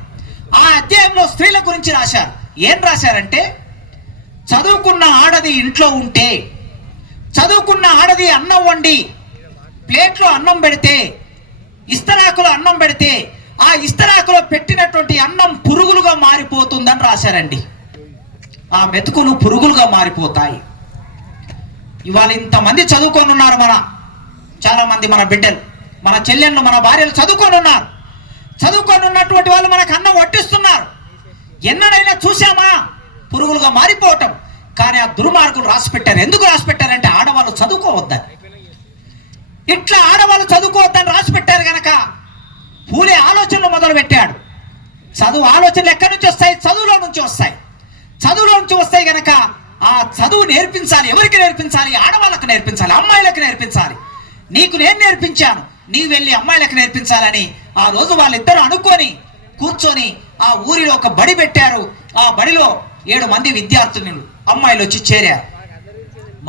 ఆ అధ్యాయంలో స్త్రీల గురించి రాశారు. ఏం రాశారంటే, చదువుకున్న ఆడది ఇంట్లో ఉంటే, చదువుకున్న ఆడది అన్నం వండి ప్లేట్లో అన్నం పెడితే, ఇస్తరాకులో అన్నం పెడితే, ఆ ఇస్తరాకులో పెట్టినటువంటి అన్నం పురుగులుగా మారిపోతుందని రాశారండి. ఆ మెతుకులు పురుగులుగా మారిపోతాయి. ఇవాళ ఇంతమంది చదువుకొని ఉన్నారు, చాలా మంది మన బిడ్డలు, మన చెల్లెళ్ళు, మన భార్యలు చదువుకొని ఉన్నారు. చదువుకొని ఉన్నటువంటి వాళ్ళు మనకు అన్నం వడ్డిస్తున్నారు. ఎన్నడైనా చూసామా పురుగులుగా మారిపోవటం? కానీ ఆ దుర్మార్గులు రాసి పెట్టారు. ఎందుకు రాసి పెట్టారంటే ఆడవాళ్ళు చదువుకోవద్దని. ఇట్లా ఆడవాళ్ళు చదువుకోవద్దని రాసి పెట్టారు కనుక పూలే ఆలోచనలు మొదలు పెట్టాడు. చదువు ఆలోచనలు ఎక్కడి నుంచి వస్తాయి? చదువులో నుంచి వస్తాయి. చదువులో నుంచి వస్తాయి కనుక ఆ చదువు నేర్పించాలి. ఎవరికి నేర్పించాలి? ఆడవాళ్ళకు నేర్పించాలి, అమ్మాయిలకు నేర్పించాలి. నీకు నేను నేర్పించాను, నీవు వెళ్ళి అమ్మాయిలకు నేర్పించాలని ఆ రోజు వాళ్ళిద్దరూ అనుకొని కూర్చొని ఆ ఊరిలో ఒక బడి పెట్టారు. ఆ బడిలో 7 మంది విద్యార్థులు అమ్మాయిలు వచ్చి చేరారు.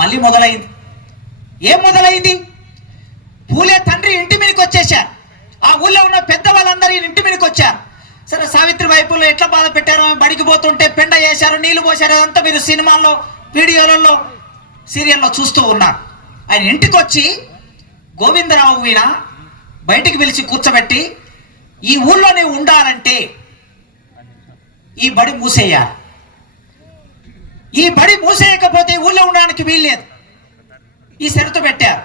మళ్ళీ మొదలైంది. ఏం మొదలైంది? పూలే తండ్రి ఇంటి మీదకి వచ్చేసారు. ఆ ఊళ్ళో ఉన్న పెద్ద వాళ్ళందరూ ఇంటి మీదకి వచ్చారు. సరే, సావిత్రి వైపులో ఎట్లా బాధ పెట్టారో, బడికి పోతుంటే పెండ చేశారు, నీళ్లు పోశారు, అదంతా మీరు సినిమాల్లో, వీడియోలలో, సీరియల్లో చూస్తూ ఉన్నారు. ఆయన ఇంటికి వచ్చి గోవిందరావు వీణ బయటికి పిలిచి కూర్చోబెట్టి, ఈ ఊళ్ళో నీవు ఉండాలంటే ఈ బడి మూసేయాలి. ఈ బడి మూసేయకపోతే ఊళ్ళో ఉండడానికి వీల్లేదు. ఈ షరతు పెట్టారు.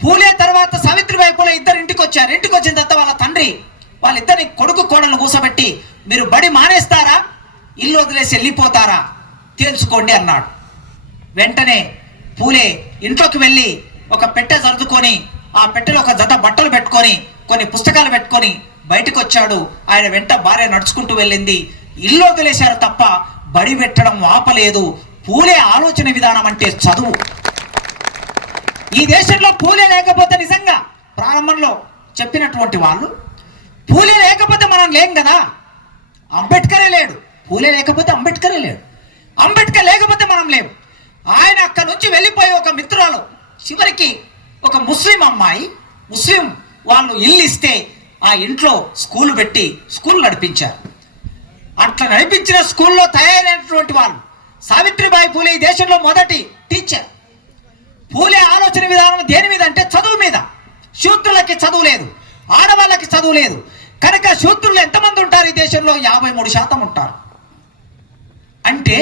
పూలే తర్వాత సావిత్రి వైపులో ఇద్దరు ఇంటికి వచ్చారు. ఇంటికి వచ్చిన తర్వాత వాళ్ళ తండ్రి వాళ్ళిద్దరిని కొడుకు కోడలను కూసబెట్టి, మీరు బడి మానేస్తారా, ఇల్లు వదిలేసి వెళ్ళిపోతారా తెలుసుకోండి అన్నాడు. వెంటనే పూలే ఇంట్లోకి వెళ్ళి ఒక పెట్టె సర్దుకొని, ఆ పెట్టెలో ఒక జత బట్టలు పెట్టుకొని కొన్ని పుస్తకాలు పెట్టుకొని బయటకు వచ్చాడు. ఆయన వెంట భార్య నడుచుకుంటూ వెళ్ళింది. ఇల్లు వదిలేశారు తప్ప బడి పెట్టడం ఆపలేదు. పూలే ఆలోచన విధానం అంటే చదువు. ఈ దేశంలో పూలే లేకపోతే నిజంగా ప్రారంభంలో చెప్పినటువంటి వాళ్ళు, పూలే లేకపోతే మనం లేం కదా. అంబేద్కరే లేడు, పూలే లేకపోతే అంబేద్కరే లేడు, అంబేద్కర్ లేకపోతే మనం లేవు. ఆయన అక్కడి నుంచి వెళ్ళిపోయి ఒక మిత్రురాలు, చివరికి ఒక ముస్లిం అమ్మాయి, ముస్లిం వాళ్ళు ఇల్లు ఇస్తే ఆ ఇంట్లో స్కూల్ పెట్టి స్కూల్ నడిపించారు. అట్లా నడిపించిన స్కూల్లో తయారైనటువంటి వాళ్ళు సావిత్రిబాయి పూలే ఈ దేశంలో మొదటి టీచర్. పూలే ఆలోచన విధానం దేని మీద అంటే చదువు మీద. శూద్రులకి చదువు లేదు, ఆడవాళ్ళకి చదువు లేదు. కనుక శూద్రులు ఎంతమంది ఉంటారు ఈ దేశంలో? 53% ఉంటారు. అంటే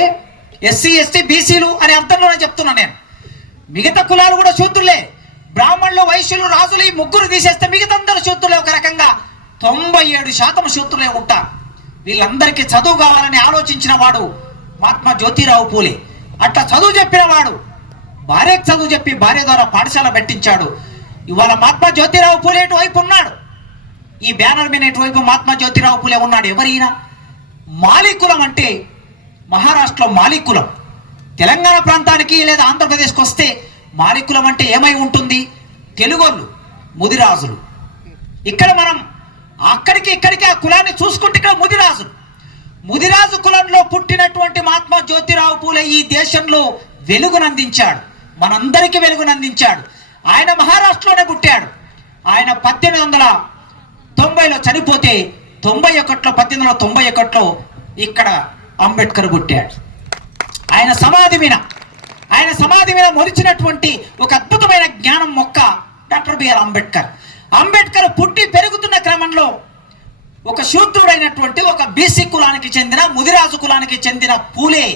ఎస్సీ ఎస్టీ బీసీలు అనే అర్థంలోనే చెప్తున్నా నేను. మిగతా కులాలు కూడా శూద్రులే. బ్రాహ్మణులు, వైశ్యులు, రాజులు ఈ ముగ్గురు తీసేస్తే మిగతా అందరూ శూద్రులే. ఒక రకంగా 97% శూద్రులే ఉంటారు. వీళ్ళందరికీ చదువు కావాలని ఆలోచించిన వాడు మహాత్మా జ్యోతిరావు పూలే. అట్లా చదువు చెప్పిన వాడు భార్యకు చదువు చెప్పి భార్య ద్వారా పాఠశాల పెట్టించాడు. ఇవాళ మహాత్మా జ్యోతిరావు పూలే వైపు ఉన్నాడు. ఈ బ్యానర్ మీద వైపు మహాత్మా జ్యోతిరావు పూలే ఉన్నాడు. ఎవరైనా మాలికులం అంటే మహారాష్ట్రలో మాలికులం, తెలంగాణ ప్రాంతానికి లేదా ఆంధ్రప్రదేశ్కి వస్తే మాలికులం అంటే ఏమై ఉంటుంది? తెలుగోళ్ళు, ముదిరాజులు. ఇక్కడ మనం అక్కడికి ఇక్కడికి ఆ కులాన్ని చూసుకుంటే ఇక్కడ ముదిరాజులు. ముదిరాజు కులంలో పుట్టినటువంటి మహాత్మా జ్యోతిరావు పూలే ఈ దేశంలో వెలుగునందించాడు, మనందరికీ వెలుగునందించాడు. ఆయన మహారాష్ట్రలోనే పుట్టాడు. ఆయన 1890లో చనిపోతే 1891లో ఇక్కడ అంబేద్కర్ పుట్టాడు. ఆయన సమాధి మీద మొలిచినటువంటి ఒక అద్భుతమైన జ్ఞానం మొక్క డాక్టర్ బిఆర్ అంబేద్కర్. అంబేద్కర్ పుట్టి పెరుగుతున్న క్రమంలో ఒక శూద్రుడైనటువంటి ఒక బీసీ కులానికి చెందిన, ముదిరాజు కులానికి చెందిన పూలే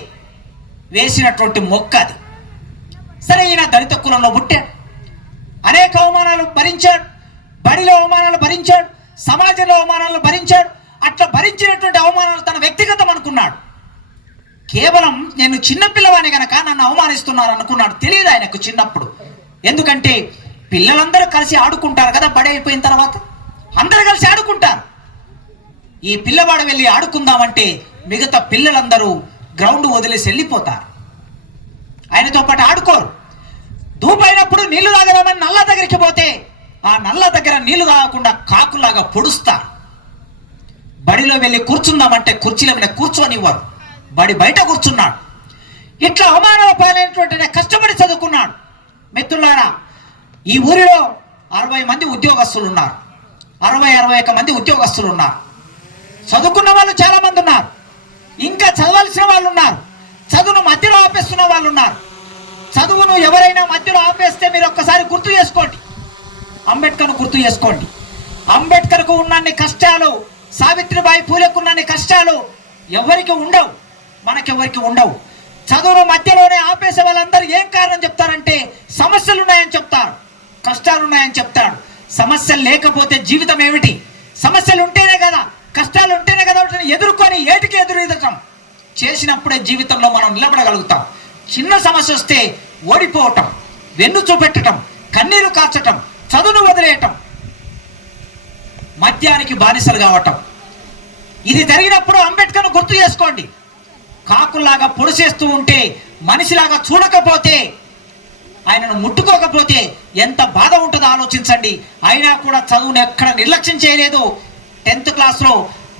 వేసినటువంటి మొక్క అది. సరే, ఈయన దళిత కులంలో పుట్టాడు. అనేక అవమానాలు భరించాడు, బడిలో అవమానాలు భరించాడు, సమాజంలో అవమానాలు భరించాడు. అట్లా భరించినటువంటి అవమానాలు తన వ్యక్తిగతం అనుకున్నాడు. కేవలం నేను చిన్నపిల్లవాణి గనక నన్ను అవమానిస్తున్నారు అనుకున్నాడు. తెలియదు ఆయనకు చిన్నప్పుడు. ఎందుకంటే పిల్లలందరూ కలిసి ఆడుకుంటారు కదా, బడి అయిపోయిన తర్వాత అందరూ కలిసి ఆడుకుంటారు. ఈ పిల్లవాడు వెళ్ళి ఆడుకుందామంటే మిగతా పిల్లలందరూ గ్రౌండ్ వదిలేసి వెళ్ళిపోతారు, ఆయనతో పాటు ఆడుకోరు. దూపైనప్పుడు నీళ్లు తాగదామని నల్ల దగ్గరికి పోతే ఆ నల్ల దగ్గర నీళ్లు తాగకుండా కాకులాగా పొడుస్తారు. బడిలో వెళ్ళి కూర్చుందామంటే కుర్చీల మీద కూర్చోనివ్వరు, బడి బయట కూర్చున్నాడు. ఇట్లా అవమానాల పాలైనటువంటి కష్టపడి చదువుకున్నాడు. మిత్రులారా, ఈ ఊరిలో 60 మంది ఉద్యోగస్తులు ఉన్నారు, 61 మంది ఉద్యోగస్తులు ఉన్నారు. చదువుకున్న వాళ్ళు చాలా మంది ఉన్నారు, ఇంకా చదవాల్సిన వాళ్ళు ఉన్నారు, చదువును మధ్యలో ఆపేస్తున్న వాళ్ళు ఉన్నారు. చదువును ఎవరైనా మధ్యలో ఆపేస్తే మీరు ఒక్కసారి గుర్తు చేసుకోండి, అంబేద్కర్ను గుర్తు చేసుకోండి. అంబేద్కర్కు ఉన్నన్ని కష్టాలు, సావిత్రిబాయి పూలేకు ఉన్నన్ని కష్టాలు ఎవరికి ఉండవు, మనకెవరికి ఉండవు. చదువును మధ్యలోనే ఆపేసే వాళ్ళందరూ ఏం కారణం చెప్తారంటే సమస్యలు ఉన్నాయని చెప్తారు, కష్టాలు ఉన్నాయని చెప్తాడు. సమస్యలు లేకపోతే జీవితం ఏమిటి? సమస్యలు ఉంటేనే కదా, కష్టాలు ఉంటేనే కదా ఎదుర్కొని ఏటికి ఎదురెదటం చేసినప్పుడే జీవితంలో మనం నిలబడగలుగుతాం. చిన్న సమస్య వస్తే ఓడిపోవటం, వెన్ను చూపెట్టడం, కన్నీరు కార్చటం, చదువును వదిలేయటం, మద్యానికి బానిసలు కావటం, ఇది జరిగినప్పుడు అంబేద్కర్ను గుర్తు చేసుకోండి. కాకుల్లాగా పొడిసేస్తూ ఉంటే, మనిషిలాగా చూడకపోతే, ఆయనను ముట్టుకోకపోతే ఎంత బాధ ఉంటుందో ఆలోచించండి. అయినా కూడా చదువును ఎక్కడ నిర్లక్ష్యం చేయలేదు. 10th క్లాస్లో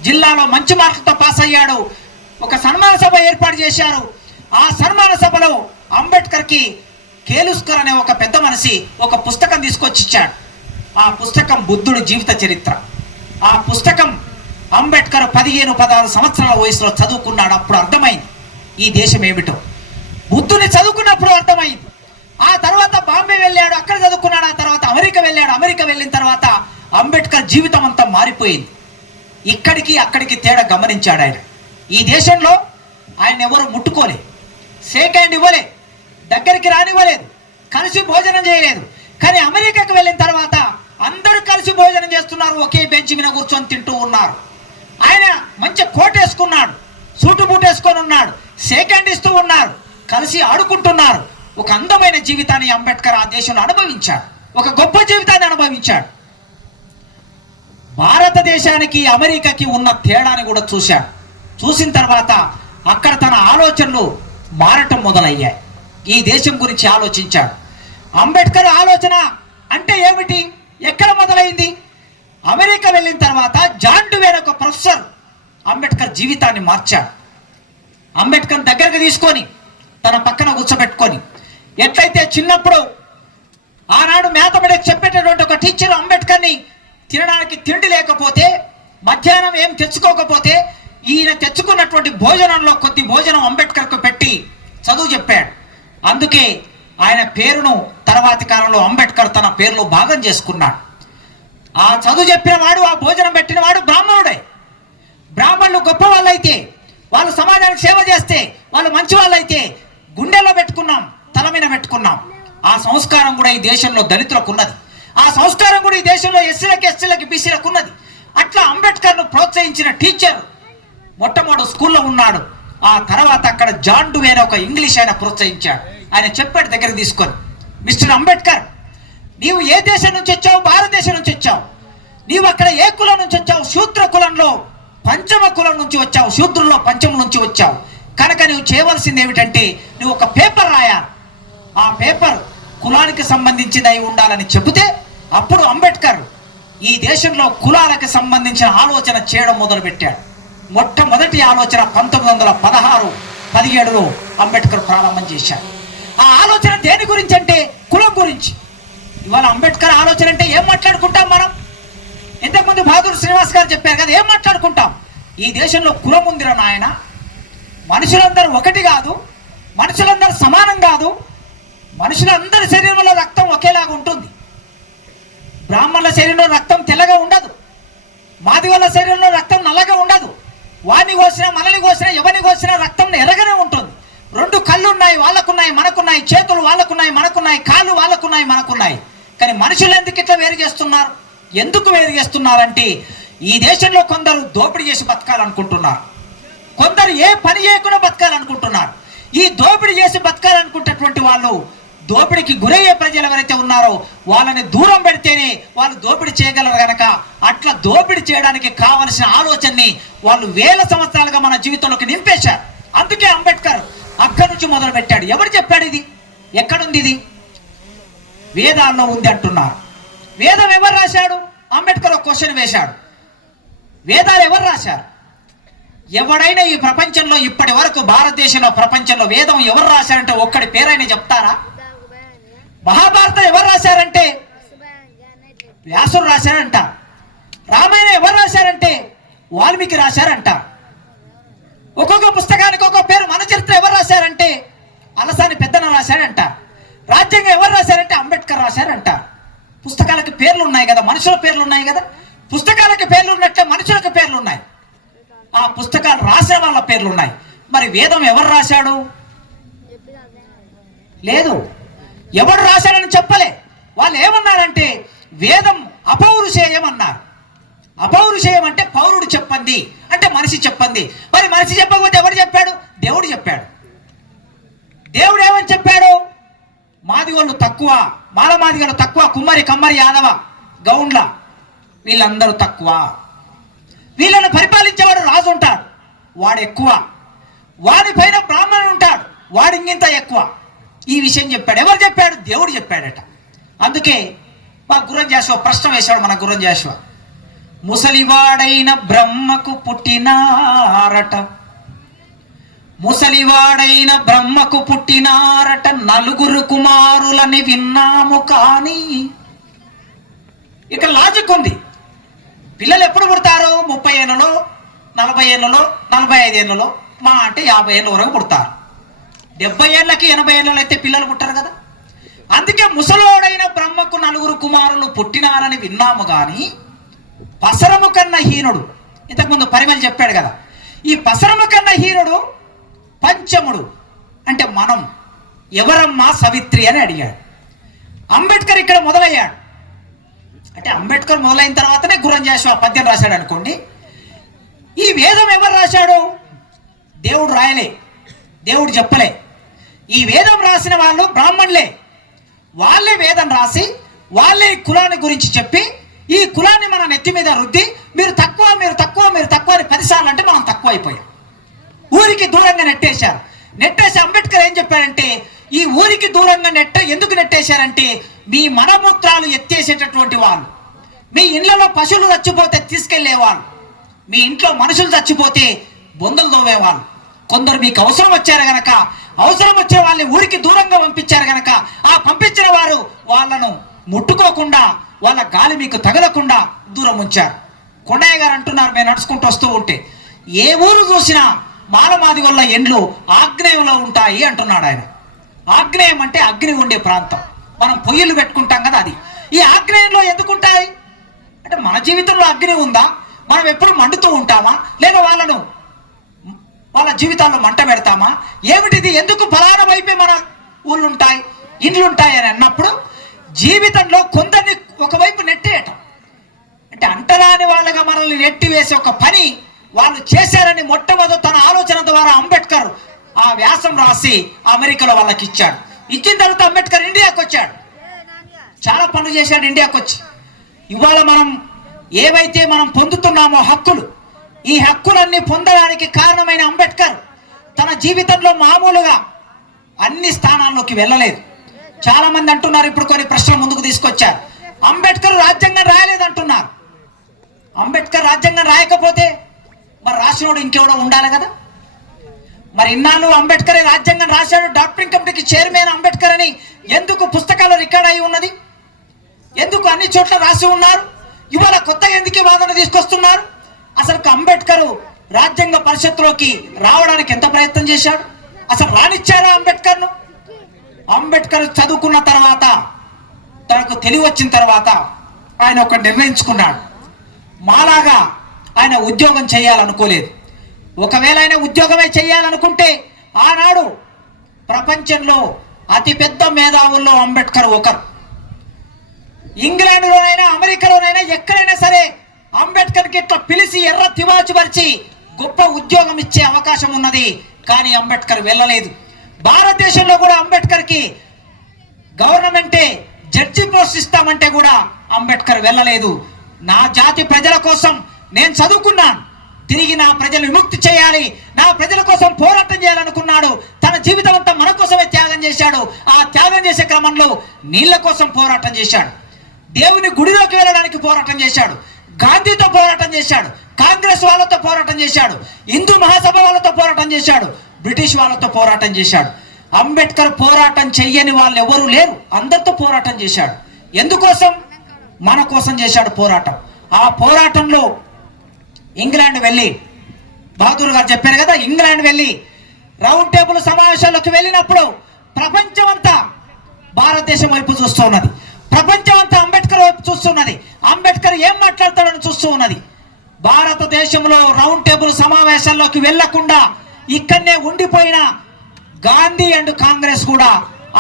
జిల్లాలో మంచి మార్కులతో పాస్ అయ్యాడు. ఒక సన్మాన సభ ఏర్పాటు చేశారు. ఆ సన్మాన సభలో అంబేద్కర్కి కేలుస్కర్ అనే ఒక పెద్ద మనిషి ఒక పుస్తకం తీసుకొచ్చి ఇచ్చాడు. ఆ పుస్తకం బుద్ధుడి జీవిత చరిత్ర. ఆ పుస్తకం అంబేద్కర్ 15-16 సంవత్సరాల వయసులో చదువుకున్నాడు. అప్పుడు అర్థమైంది ఈ దేశం ఏమిటో. బుద్ధుని చదువుకున్నప్పుడు అర్థమైంది. ఆ తర్వాత బాంబే వెళ్ళాడు, అక్కడ చదువుకున్నాడు. ఆ తర్వాత అమెరికా వెళ్ళాడు. అమెరికా వెళ్ళిన తర్వాత అంబేద్కర్ జీవితం అంతా మారిపోయింది. ఇక్కడికి అక్కడికి తేడా గమనించాడు ఆయన. ఈ దేశంలో ఆయన ఎవరు ముట్టుకోలే, షేక్ హ్యాండ్ ఇవ్వలే, దగ్గరికి రానివ్వలేదు, కలిసి భోజనం చేయలేదు. కానీ అమెరికాకు వెళ్ళిన తర్వాత అందరూ కలిసి భోజనం చేస్తున్నారు, ఒకే బెంచ్ మీద కూర్చొని తింటూ ఉన్నారు. ఆయన మంచి కోట్ వేసుకున్నాడు, సూటు బూట్ వేసుకొని ఉన్నాడు, షేక్ హ్యాండ్ ఇస్తూ ఉన్నారు, కలిసి ఆడుకుంటున్నారు. ఒక అందమైన జీవితాన్ని అంబేద్కర్ ఆ దేశంలో అనుభవించాడు, ఒక గొప్ప జీవితాన్ని అనుభవించాడు. భారతదేశానికి అమెరికాకి ఉన్న తేడాని కూడా చూశాడు. చూసిన తర్వాత అక్కడ తన ఆలోచనలు మారటం మొదలయ్యాయి. ఈ దేశం గురించి ఆలోచించాడు. అంబేద్కర్ ఆలోచన అంటే ఏమిటి, ఎక్కడ మొదలైంది? అమెరికా వెళ్ళిన తర్వాత జాన్ డ్యూవేర్ ఒక ప్రొఫెసర్ అంబేద్కర్ జీవితాన్ని మార్చాడు. అంబేద్కర్ దగ్గరకు తీసుకొని తన పక్కన కూర్చోబెట్టుకొని, ఎట్లయితే చిన్నప్పుడు ఆనాడు మ్యాథమెటిక్స్ చెప్పేటటువంటి ఒక టీచర్ అంబేద్కర్ని తినడానికి తిండి లేకపోతే, మధ్యాహ్నం ఏం తెచ్చుకోకపోతే, ఈయన తెచ్చుకున్నటువంటి భోజనంలో కొద్ది భోజనం అంబేద్కర్కు పెట్టి చదువు చెప్పాడు. అందుకే ఆయన పేరును తర్వాతి కాలంలో అంబేద్కర్ తన పేరులో భాగం చేసుకున్నాడు. ఆ చదువు చెప్పిన వాడు, ఆ భోజనం పెట్టిన వాడు బ్రాహ్మణుడే. బ్రాహ్మణులు గొప్ప వాళ్ళైతే, వాళ్ళు సమాజానికి సేవ చేస్తే, వాళ్ళు మంచి వాళ్ళైతే గుండెల్లో పెట్టుకున్నాం, తల మీద పెట్టుకున్నాం. ఆ సంస్కారం కూడా ఈ దేశంలో దళితులకు ఉన్నది. ఆ సంస్కారం కూడా ఈ దేశంలో ఎస్సీలకి బీసీలకు ఉన్నది. అట్లా అంబేద్కర్ను ప్రోత్సహించిన టీచర్ మొట్టమొదటి స్కూల్లో ఉన్నాడు. ఆ తర్వాత అక్కడ జాన్ డ్యూవేర్ ఒక ఇంగ్లీష్ ఆయన ప్రోత్సహించాడు. ఆయన చెప్పాడు దగ్గర తీసుకొని, మిస్టర్ అంబేద్కర్, నీవు ఏ దేశం నుంచి వచ్చావు? భారతదేశం నుంచి వచ్చావు. నీవు అక్కడ ఏ కులం నుంచి వచ్చావు? శూద్ర కులంలో పంచమ కులం నుంచి వచ్చావు, శూద్రుల్లో పంచమ నుంచి వచ్చావు. కనుక నువ్వు చేయవలసింది ఏమిటంటే, నువ్వు ఒక పేపర్ రాయా. ఆ పేపర్ కులానికి సంబంధించింది అయి ఉండాలని చెబితే అప్పుడు అంబేద్కర్ ఈ దేశంలో కులాలకు సంబంధించిన ఆలోచన చేయడం మొదలుపెట్టాడు. మొట్టమొదటి ఆలోచన 1916-17లో అంబేద్కర్ ప్రారంభం చేశాడు. ఆ ఆలోచన దేని గురించి అంటే కులం గురించి. ఇవాళ అంబేద్కర్ ఆలోచన అంటే ఏం మాట్లాడుకుంటాం మనం? ఇంతకుముందు బహదూర్ శ్రీనివాస్ గారు చెప్పారు కదా, ఏం మాట్లాడుకుంటాం? ఈ దేశంలో కులం ఉందిరా నాయన, మనుషులందరూ ఒకటి కాదు, మనుషులందరూ సమానం కాదు, మనుషులందరి శరీరంలో రక్తం ఒకేలాగా ఉంటుంది. బ్రాహ్మణుల శరీరంలో రక్తం తెల్లగా ఉండదు, మాది వాళ్ళ శరీరంలో రక్తం నల్లగా ఉండదు. వాడిని కోసినా మనల్ని కోసినా ఎవరిని కోసినా రక్తం ఎర్రగానే ఉంటుంది. రెండు కళ్ళు ఉన్నాయి, వాళ్ళకున్నాయి మనకున్నాయి, చేతులు వాళ్ళకున్నాయి మనకున్నాయి, కాళ్ళు వాళ్ళకున్నాయి మనకున్నాయి. కానీ మనుషులు ఎందుకు ఇట్లా వేరు చేస్తున్నారు? ఎందుకు వేరు చేస్తున్నారంటే ఈ దేశంలో కొందరు దోపిడీ చేసి బతకాలనుకుంటున్నారు, కొందరు ఏ పని చేయకుండా బతకాలనుకుంటున్నారు. ఈ దోపిడీ చేసి బతకాలనుకుంటున్నటువంటి వాళ్ళు, దోపిడీకి గురయ్యే ప్రజలు ఎవరైతే ఉన్నారో వాళ్ళని దూరం పెడితేనే వాళ్ళు దోపిడీ చేయగలరు. కనుక అట్లా దోపిడీ చేయడానికి కావలసిన ఆలోచనని వాళ్ళు వేల సంవత్సరాలుగా మన జీవితంలోకి నింపేశారు. అందుకే అంబేద్కర్ అక్కడి నుంచి మొదలు పెట్టాడు. ఎవరు చెప్పాడు ఇది? ఎక్కడుంది ఇది? వేదాల్లో ఉంది అంటున్నారు. వేదం ఎవరు రాశాడు? అంబేద్కర్ ఒక క్వశ్చన్ వేశాడు, వేదాలు ఎవరు రాశారు? ఎవడైనా ఈ ప్రపంచంలో ఇప్పటి వరకు భారతదేశంలో ప్రపంచంలో వేదం ఎవరు రాశారంటే ఒక్కడి పేరైనా చెప్తారా? మహాభారతం ఎవరు రాశారంటే వ్యాసుడు రాశారంట. రామాయణం ఎవరు రాశారంటే వాల్మీకి రాశారంట. ఒక్కొక్క పుస్తకానికి ఒక్కొక్క పేరు. మన చరిత్ర ఎవరు రాశారంటే అలసాని పెద్దన రాశారంట. రాజ్యాంగం ఎవరు రాశారంటే అంబేద్కర్ రాశారంట. పుస్తకాలకి పేర్లు ఉన్నాయి కదా, మనుషుల పేర్లు ఉన్నాయి కదా. పుస్తకాలకి పేర్లు ఉన్నట్లే మనుషులకు పేర్లు ఉన్నాయి, ఆ పుస్తకాలు రాసిన వాళ్ళ పేర్లు ఉన్నాయి. మరి వేదం ఎవరు రాశాడు? లేదు, ఎవడు రాశాడని చెప్పలే. వాళ్ళు ఏమన్నారంటే వేదం అపౌరుషేయం అన్నారు. అపౌరుషేయం అంటే పౌరుడు చెప్పండి, అంటే మనిషి చెప్పండి. మరి మనిషి చెప్పకపోతే ఎవడు చెప్పాడు? దేవుడు చెప్పాడు. దేవుడు ఏమని చెప్పాడు? మాదిగోళ్ళు తక్కువ, మాలమాదిగలు తక్కువ, కుమ్మరి కమ్మరి యాదవ గౌండ్ల వీళ్ళందరూ తక్కువ, వీళ్ళని పరిపాలించేవాడు రాజు ఉంటాడు, వాడు ఎక్కువ, వాడి పైన బ్రాహ్మణుడు ఉంటాడు, వాడు ఇంకింత ఎక్కువ. ఈ విషయం చెప్పాడు. ఎవరు చెప్పాడు? దేవుడు చెప్పాడట. అందుకే మా గుర్రం జాషువా ప్రశ్న వేశాడు. మన గుర్రం జాషువా, ముసలివాడైన బ్రహ్మకు పుట్టినారట, ముసలివాడైన బ్రహ్మకు పుట్టినారట, నలుగురు కుమారులని విన్నాము. కానీ ఇక్కడ లాజిక్ ఉంది. పిల్లలు ఎప్పుడు పుడతారు? 30 ఏళ్ళలో, 40 ఏళ్ళలో, 45 ఏళ్ళలో, మా అంటే 50 ఏళ్ళ వరకు పుడతారు. 70 ఏళ్ళకి 80 ఏళ్ళలో అయితే పిల్లలు పుట్టారు కదా. అందుకే ముసలోడైన బ్రహ్మకు నలుగురు కుమారులు పుట్టినారని విన్నాము. కానీ పసరము కన్నా హీనుడు, ఇంతకుముందు పరిమళ చెప్పాడు కదా, ఈ పసరము కన్నా హీనుడు పంచముడు అంటే మనం ఎవరమ్మా సవిత్రి అని అడిగాడు. అంబేద్కర్ ఇక్కడ మొదలయ్యాడు. అంటే అంబేద్కర్ మొదలైన తర్వాతనే గుర్రం జాషువా పద్యం రాశాడు అనుకోండి. ఈ వేదం ఎవరు రాశాడు? దేవుడు రాయలే, దేవుడు చెప్పలే. ఈ వేదం రాసిన వాళ్ళు బ్రాహ్మణులే. వాళ్ళే వేదం రాసి వాళ్ళే కులాన్ని గురించి చెప్పి ఈ కులాన్ని మన నెత్తి మీద రుద్ది మీరు తక్కువ మీరు తక్కువ మీరు తక్కువ అని 10 సార్లు అంటే మనం తక్కువ అయిపోయాం. ఊరికి దూరంగా నెట్టేశారు. నెట్టేసి అంబేద్కర్ ఏం చెప్పారంటే, ఈ ఊరికి దూరంగా ఎందుకు నెట్టేశారంటే, మీ మలమూత్రాలు ఎత్తేసేటటువంటి వాళ్ళు, మీ ఇళ్లలో పశువులు చచ్చిపోతే తీసుకెళ్లేవాళ్ళు, మీ ఇంట్లో మనుషులు చచ్చిపోతే బొందలు దోవేవాళ్ళు. కొందరు మీకు అవసరం వచ్చారు గనక, అవసరం వచ్చే వాళ్ళని ఊరికి దూరంగా పంపించారు గనక, ఆ పంపించిన వారు వాళ్ళను ముట్టుకోకుండా, వాళ్ళ గాలి మీకు తగలకుండా దూరం ఉంచారు. కొండయ్య గారు అంటున్నారు, మేము నడుచుకుంటూ వస్తూ ఉంటే, ఏ ఊరు చూసినా మాలమాదిగొల్ల ఎండ్లు ఆగ్నేయంలో ఉంటాయి అంటున్నాడు ఆయన. ఆగ్నేయం అంటే అగ్ని ఉండే ప్రాంతం. మనం పొయ్యిలు పెట్టుకుంటాం కదా, అది. ఈ ఆగ్నేయంలో ఎందుకు ఉంటాయి అంటే, మన జీవితంలో అగ్ని ఉందా? మనం ఎప్పుడు మండుతూ ఉంటామా? లేదా వాళ్ళ జీవితాల్లో మంట పెడతామా? ఏమిటిది? ఎందుకు ఫలానా వైపే మన ఊళ్ళు ఉంటాయి, ఇండ్లు ఉంటాయి అని అన్నప్పుడు, జీవితంలో కొందరిని ఒకవైపు నెట్టేయటం అంటే, అంటరాని వాళ్ళగా మనల్ని నెట్టివేసే ఒక పని వాళ్ళు చేశారని మొట్టమొదటి తన ఆలోచన ద్వారా అంబేద్కర్ ఆ వ్యాసం రాసి అమెరికాలో వాళ్ళకి ఇచ్చాడు. ఇచ్చిన తర్వాత అంబేద్కర్ ఇండియాకి వచ్చాడు. చాలా పనులు చేశాడు ఇండియాకి వచ్చి. ఇవాళ మనం ఏవైతే మనం పొందుతున్నామో హక్కులు, ఈ హక్కులన్నీ పొందడానికి కారణమైన అంబేద్కర్ తన జీవితంలో మామూలుగా అన్ని స్థానాల్లోకి వెళ్ళలేదు. చాలా మంది అంటున్నారు, ఇప్పుడు కొన్ని ప్రశ్నలు ముందుకు తీసుకొచ్చారు, అంబేద్కర్ రాజ్యాంగం రాయలేదంటున్నారు. అంబేద్కర్ రాజ్యాంగం రాయకపోతే మరి రాసినోడు ఇంకెవడో ఉండాలి కదా. మరి ఇన్నాళ్ళు అంబేద్కర్ రాజ్యాంగం రాశాడు, డాక్టరింగ్ కమిటీకి చైర్మన్ అంబేద్కర్ అని ఎందుకు పుస్తకాల్లో రికార్డ్ అయి ఉన్నది? ఎందుకు అన్ని చోట్ల రాసి ఉన్నారు? ఇవాళ కొత్తగా ఎందుకు వాదన తీసుకొస్తున్నారు? అసలు అంబేద్కర్ రాజ్యాంగ పరిషత్తులోకి రావడానికి ఎంత ప్రయత్నం చేశాడు? అసలు రానిచ్చారా అంబేద్కర్ను? అంబేద్కర్ చదువుకున్న తర్వాత, తనకు తెలివి వచ్చిన తర్వాత ఆయన ఒక నిర్ణయించుకున్నాడు, మాలాగా ఆయన ఉద్యోగం చేయాలనుకోలేదు. ఒకవేళ ఆయన ఉద్యోగమే చేయాలనుకుంటే, ఆనాడు ప్రపంచంలో అతిపెద్ద మేధావుల్లో అంబేద్కర్ ఒకరు. ఇంగ్లాండ్లోనైనా అమెరికాలోనైనా ఎక్కడైనా సరే అంబేద్కర్కి ఇట్లా పిలిచి ఎర్ర తివాచు పరిచి గొప్ప ఉద్యోగం ఇచ్చే అవకాశం ఉన్నది. కానీ అంబేద్కర్ వెళ్ళలేదు. భారతదేశంలో కూడా అంబేద్కర్కి గవర్నమెంటే జడ్జి పోస్ట్ ఇస్తామంటే కూడా అంబేద్కర్ వెళ్ళలేదు. నా జాతి ప్రజల కోసం నేను చదువుకున్నాను, తిరిగి నా ప్రజలు విముక్తి చేయాలి, నా ప్రజల కోసం పోరాటం చేయాలనుకున్నాడు. తన జీవితం అంతా మన కోసమే త్యాగం చేశాడు. ఆ త్యాగం చేసే క్రమంలో నీళ్ల కోసం పోరాటం చేశాడు, దేవుని గుడిలోకి వెళ్ళడానికి పోరాటం చేశాడు, గాంధీతో పోరాటం చేశాడు, కాంగ్రెస్ వాళ్ళతో పోరాటం చేశాడు, హిందూ మహాసభ వాళ్ళతో పోరాటం చేశాడు, బ్రిటిష్ వాళ్ళతో పోరాటం చేశాడు. అంబేద్కర్ పోరాటం చెయ్యని వాళ్ళు ఎవరు లేరు, అందరితో పోరాటం చేశాడు. ఎందుకోసం? మన కోసం చేశాడు పోరాటం. ఆ పోరాటంలో ఇంగ్లాండ్ వెళ్ళి, బహదూర్ గారు చెప్పారు కదా, ఇంగ్లాండ్ వెళ్ళి రౌండ్ టేబుల్ సమావేశాల్లోకి వెళ్ళినప్పుడు ప్రపంచం అంతా భారతదేశం వైపు చూస్తూ ఉన్నది, ప్రపంచం అంతా అంబేద్కర్ వైపు చూస్తున్నది, అంబేద్కర్ ఏం మాట్లాడతాడని చూస్తూ ఉన్నది. భారతదేశంలో రౌండ్ టేబుల్ సమావేశాల్లోకి వెళ్లకుండా ఇక్కడనే ఉండిపోయిన గాంధీ అండ్ కాంగ్రెస్ కూడా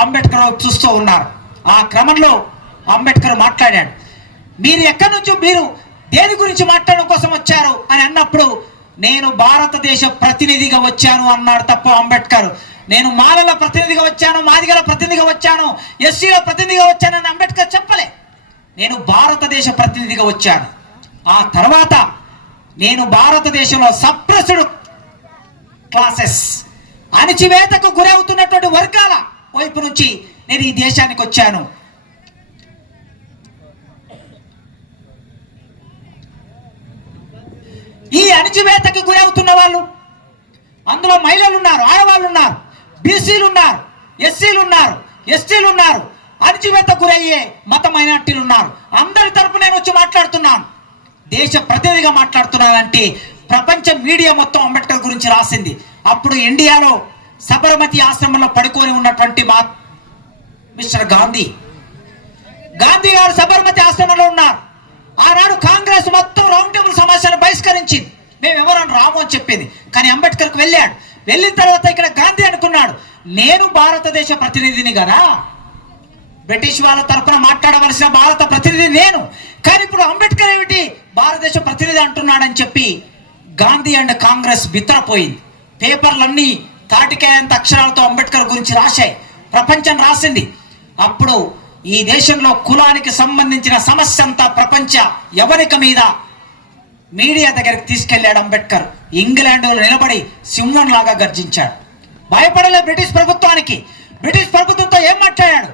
అంబేద్కర్ వైపు చూస్తూ ఉన్నారు. ఆ క్రమంలో అంబేద్కర్ మాట్లాడాడు, మీరు ఎక్కడి నుంచి, మీరు దేని గురించి మాట్లాడడం కోసం వచ్చారు అని అన్నప్పుడు, నేను భారతదేశ ప్రతినిధిగా వచ్చాను అన్నాడు తప్ప అంబేద్కర్ నేను మాలల ప్రతినిధిగా వచ్చాను, మాదిగల ప్రతినిధిగా వచ్చాను, ఎస్సీల ప్రతినిధిగా వచ్చానని అంబేద్కర్ చెప్పలే. నేను భారతదేశ ప్రతినిధిగా వచ్చాను. ఆ తర్వాత నేను భారతదేశంలో సప్రెస్డ్ క్లాసెస్, అణిచివేతకు గురవుతున్నటువంటి వర్గాల వైపు నుంచి నేను ఈ దేశానికి వచ్చాను. ఈ అణిచివేతకు గురవుతున్న వాళ్ళు, అందులో మహిళలు ఉన్నారు, ఆడవాళ్ళు ఉన్నారు, బీసీలు ఉన్నారు, ఎస్సీలు ఉన్నారు, ఎస్టీలు ఉన్నారు, అణిచివేత గురయ్యే మత మైనార్టీలు ఉన్నారు. అందరి తరపు నేను వచ్చి మాట్లాడుతున్నాను, దేశ ప్రతినిధిగా మాట్లాడుతున్నానంటే ప్రపంచ మీడియా మొత్తం అంబేద్కర్ గురించి రాసింది. అప్పుడు ఇండియాలో సబర్మతి ఆశ్రమంలో పడుకొని ఉన్నటువంటి మిస్టర్ గాంధీ గారు సబర్మతి ఆశ్రమంలో ఉన్నారు. ఆనాడు కాంగ్రెస్ మొత్తం రౌండ్ టేబుల్ సమావేశాన్ని బహిష్కరించింది. మేము ఎవరని రాము అని చెప్పింది. కానీ అంబేద్కర్కి వెళ్ళాడు. వెళ్ళిన తర్వాత ఇక్కడ గాంధీ అనుకున్నాడు, నేను భారతదేశ ప్రతినిధిని కదా, బ్రిటిష్ వాళ్ళ తరఫున మాట్లాడవలసిన భారత ప్రతినిధి నేను, కానీ ఇప్పుడు అంబేద్కర్ ఏమిటి భారతదేశ ప్రతినిధి అంటున్నాడని చెప్పి గాంధీ అండ్ కాంగ్రెస్ బిత్తరపోయింది. పేపర్లన్నీ తాటికాయంత అక్షరాలతో అంబేద్కర్ గురించి రాశాయి, ప్రపంచం రాసింది. అప్పుడు ఈ దేశంలో కులానికి సంబంధించిన సమస్య అంతా ప్రపంచ యవనిక మీద మీడియా దగ్గరికి తీసుకెళ్లాడు అంబేద్కర్. ఇంగ్లాండ్లో నిలబడి సింహంలాగా గర్జించాడు. భయపడలే బ్రిటిష్ ప్రభుత్వానికి. బ్రిటిష్ ప్రభుత్వంతో ఏం మాట్లాడాడు?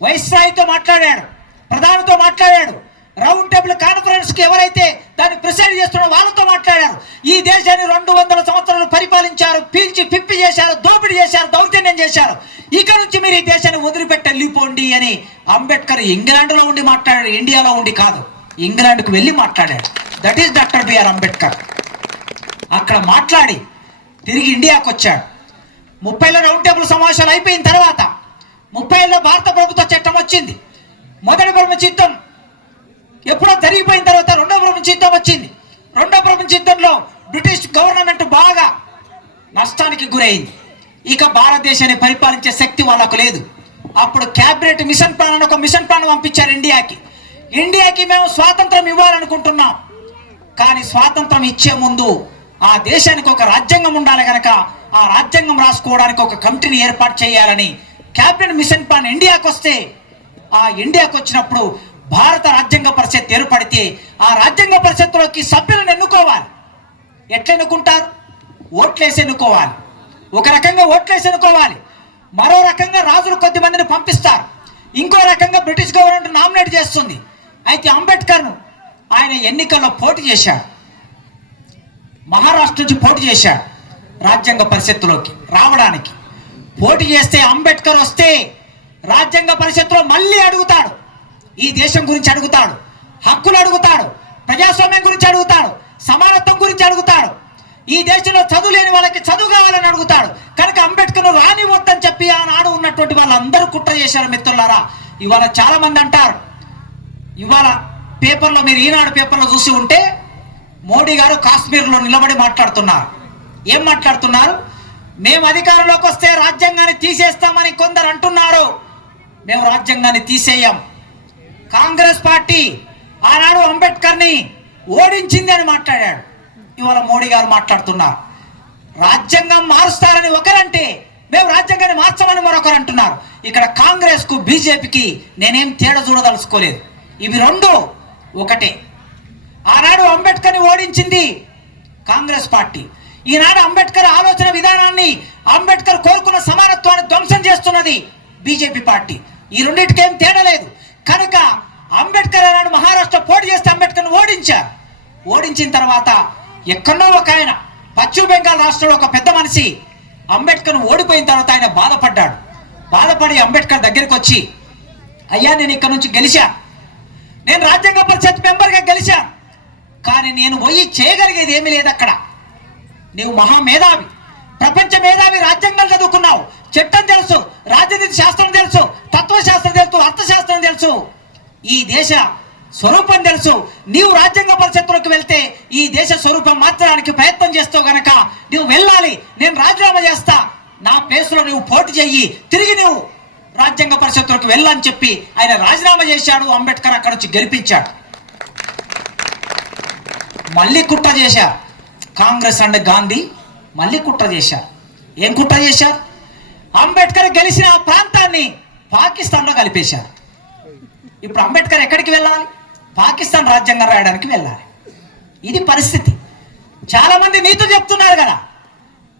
వైస్రాయ్తో మాట్లాడాడు, ప్రధానితో మాట్లాడాడు, రౌండ్ టేబుల్ కాన్ఫరెన్స్ కి ఎవరైతే దాన్ని ప్రిసైడ్ చేస్తున్నారో వాళ్ళతో మాట్లాడారు. ఈ దేశాన్ని 200 సంవత్సరాలు పరిపాలించారు, పీల్చి పిప్పి చేశారు, దోపిడీ చేశారు, దౌర్జన్యం చేశారు. ఇక నుంచి మీరు ఈ దేశాన్ని వదిలిపెట్టి వెళ్ళిపోండి అని అంబేద్కర్ ఇంగ్లాండ్లో ఉండి మాట్లాడాడు, ఇండియాలో ఉండి కాదు. ఇంగ్లాండ్కు వెళ్ళి మాట్లాడాడు. That is doctor B R Ambedkar. అక్కడ మాట్లాడి తిరిగి ఇండియాకు వచ్చాడు. 30లో రౌండ్ టేబుల్ సమావేశాలు అయిపోయిన తర్వాత 30లో భారత ప్రభుత్వ చట్టం వచ్చింది. మొదటి ప్రపంచ యుద్ధం ఎప్పుడో జరిగిపోయిన తర్వాత రెండవ ప్రపంచ యుద్ధం వచ్చింది. రెండవ ప్రపంచ యుద్ధంలో బ్రిటిష్ గవర్నమెంట్ బాగా నష్టానికి గురైంది. ఇక భారతదేశాన్ని పరిపాలించే శక్తి వాళ్ళకు లేదు. అప్పుడు క్యాబినెట్ మిషన్ ప్లాన్ అని ఒక మిషన్ ప్లాన్ పంపించారు ఇండియాకి. ఇండియాకి మేము స్వాతంత్రం ఇవ్వాలనుకుంటున్నాం, కానీ స్వాతంత్రం ఇచ్చే ముందు ఆ దేశానికి ఒక రాజ్యాంగం ఉండాలి కనుక ఆ రాజ్యాంగం రాసుకోవడానికి ఒక కమిటీని ఏర్పాటు చేయాలని క్యాబినెట్ మిషన్ ప్లాన్ ఇండియాకి వస్తే, ఆ ఇండియాకి వచ్చినప్పుడు భారత రాజ్యాంగ పరిషత్ ఏర్పడితే ఆ రాజ్యాంగ పరిషత్తులోకి సభ్యులను ఎన్నుకోవాలి. ఎట్లా ఎన్నుకుంటారు? ఓట్లేసి ఎన్నుకోవాలి. ఒక రకంగా ఓట్లేసి ఎన్నుకోవాలి, మరో రకంగా రాజులు కొద్ది మందిని పంపిస్తారు, ఇంకో రకంగా బ్రిటిష్ గవర్నమెంట్ నామినేట్ చేస్తుంది. అయితే అంబేద్కర్ను ఆయన ఎన్నికల్లో పోటీ చేశాడు. మహారాష్ట్ర నుంచి పోటీ చేశాడు రాజ్యాంగ పరిషత్తులోకి రావడానికి. పోటీ చేస్తే అంబేద్కర్ వస్తే రాజ్యాంగ పరిషత్తులో మళ్ళీ అడుగుతాడు, ఈ దేశం గురించి అడుగుతాడు, హక్కులు అడుగుతాడు, ప్రజాస్వామ్యం గురించి అడుగుతాడు, సమానత్వం గురించి అడుగుతాడు, ఈ దేశంలో చదువు లేని వాళ్ళకి చదువు కావాలని అడుగుతాడు. కనుక అంబేద్కర్ రానివద్దని చెప్పి ఆనాడు ఉన్నటువంటి వాళ్ళందరూ కుట్ర చేశారు. మిత్రులారా, ఇవాళ చాలా మంది అంటారు, ఇవాళ పేపర్లో మీరు ఈనాడు పేపర్లో చూసి ఉంటే మోడీ గారు కాశ్మీర్లో నిలబడి మాట్లాడుతున్నారు. ఏం మాట్లాడుతున్నారు? మేము అధికారంలోకి వస్తే రాజ్యాంగాన్ని తీసేస్తామని కొందరు అంటున్నారు. మేము రాజ్యాంగాన్ని తీసేయం. కాంగ్రెస్ పార్టీ ఆనాడు అంబేద్కర్ని ఓడించింది అని మాట్లాడాడు. ఇవాళ మోడీ గారు మాట్లాడుతున్నారు రాజ్యాంగం మారుస్తారని ఒకరంటే, మేము రాజ్యాంగాన్ని మార్చమని మరొకరు అంటున్నారు. ఇక్కడ కాంగ్రెస్ కు బీజేపీకి నేనేం తేడా చూడదలుచుకోలేదు. ఇవి రెండు ఒకటే. ఆనాడు అంబేద్కర్ని ఓడించింది కాంగ్రెస్ పార్టీ, ఈనాడు అంబేద్కర్ ఆలోచన విధానాన్ని, అంబేద్కర్ కోరుకున్న సమానత్వాన్ని ధ్వంసం చేస్తున్నది బీజేపీ పార్టీ. ఈ రెండింటికి ఏం తేడా లేదు. కనుక అంబేద్కర్ ఆనాడు మహారాష్ట్ర పోటీ చేస్తే అంబేద్కర్ని ఓడించారు. ఓడించిన తర్వాత ఎక్కడో ఒక ఆయన పశ్చిమ బెంగాల్ రాష్ట్రంలో ఒక పెద్ద మనిషి అంబేద్కర్ను ఓడిపోయిన తర్వాత ఆయన బాధపడ్డాడు. బాధపడి అంబేద్కర్ దగ్గరికి వచ్చి, అయ్యా నేను ఇక్కడ నుంచి గెలిచా, నేను రాజ్యాంగ పరిషత్ మెంబర్గా గెలిచా, కానీ నేను పోయి చేయగలిగేది ఏమీ లేదు. అక్కడ నీవు మహామేధావి, ప్రపంచ మేధావి, రాజ్యాంగం చదువుకున్నావు, చట్టం తెలుసు, రాజనీతి శాస్త్రం తెలుసు, తత్వశాస్త్రం తెలుసు, అర్థశాస్త్రం తెలుసు, ఈ దేశ స్వరూపం తెలుసు. నీవు రాజ్యాంగ పరిషత్తులోకి వెళ్తే ఈ దేశ స్వరూపం మార్చడానికి ప్రయత్నం చేస్తావు గనక నువ్వు వెళ్ళాలి, నేను రాజీనామా చేస్తా, నా ప్లేస్లో నువ్వు పోటీ చెయ్యి, తిరిగి నువ్వు రాజ్యాంగ పరిషత్తులోకి వెళ్ళని చెప్పి ఆయన రాజీనామా చేశాడు. అంబేద్కర్ అక్కడ నుంచి గెలిపించాడు. మళ్ళీ కుట్ర చేశారు కాంగ్రెస్ అండ్ గాంధీ, మళ్ళీ కుట్ర చేశారు. ఏం కుట్ర చేశారు? అంబేద్కర్ గెలిచిన ఆ ప్రాంతాన్ని పాకిస్తాన్లో కలిపేశారు. ఇప్పుడు అంబేద్కర్ ఎక్కడికి వెళ్ళాలి? పాకిస్తాన్ రాజ్యాంగం రాయడానికి వెళ్ళాలి. ఇది పరిస్థితి. చాలా మంది నీతులు చెప్తున్నారు కదా.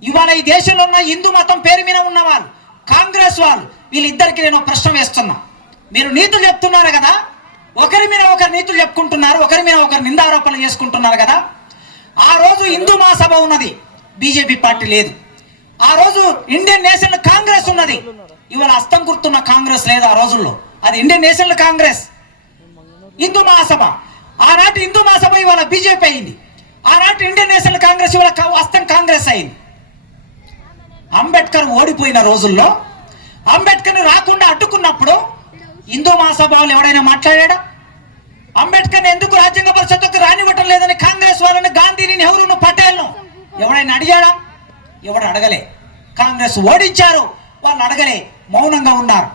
ఇవాళ ఈ దేశంలో ఉన్న హిందూ మతం పేరు మీద ఉన్న వాళ్ళు, కాంగ్రెస్ వాళ్ళు, వీళ్ళిద్దరికి నేను ప్రశ్న వేస్తున్నా. మీరు నీతులు చెప్తున్నారు కదా, ఒకరి మీద ఒకరు నీతులు చెప్పుకుంటున్నారు, ఒకరి మీద ఒకరు నిందారోపణలు చేసుకుంటున్నారు కదా. ఆ రోజు హిందూ మహాసభ ఉన్నది, బీజేపీ పార్టీ లేదు. ఆ రోజు ఇండియన్ నేషనల్ కాంగ్రెస్ ఉన్నది, ఇవాళ అస్తం గుర్తున్న కాంగ్రెస్ లేదు. ఆ రోజుల్లో అది ఇండియన్ నేషనల్ కాంగ్రెస్, హిందూ మహాసభ. ఆనాటి హిందూ మహాసభ ఇవాళ బీజేపీ అయింది. ఆనాటి ఇండియన్ నేషనల్ కాంగ్రెస్ ఇవాళ అస్తం కాంగ్రెస్ అయింది. అంబేద్కర్ ఓడిపోయిన రోజుల్లో అంబేద్కర్ని రాకుండా అడ్డుకున్నప్పుడు హిందూ మహాసభ వాళ్ళు ఎవడైనా మాట్లాడా? అంబేద్కర్ని ఎందుకు రాజ్యాంగ పరిషత్తుకు రానివ్వటం లేదని కాంగ్రెస్ వాళ్ళని, గాంధీని, నెహ్రూను, పటేల్ను ఎవడైనా అడిగాడా? ఎవడు అడగలే. కాంగ్రెస్ ఓడించారు, వాళ్ళు అడగలే, మౌనంగా ఉన్నారు.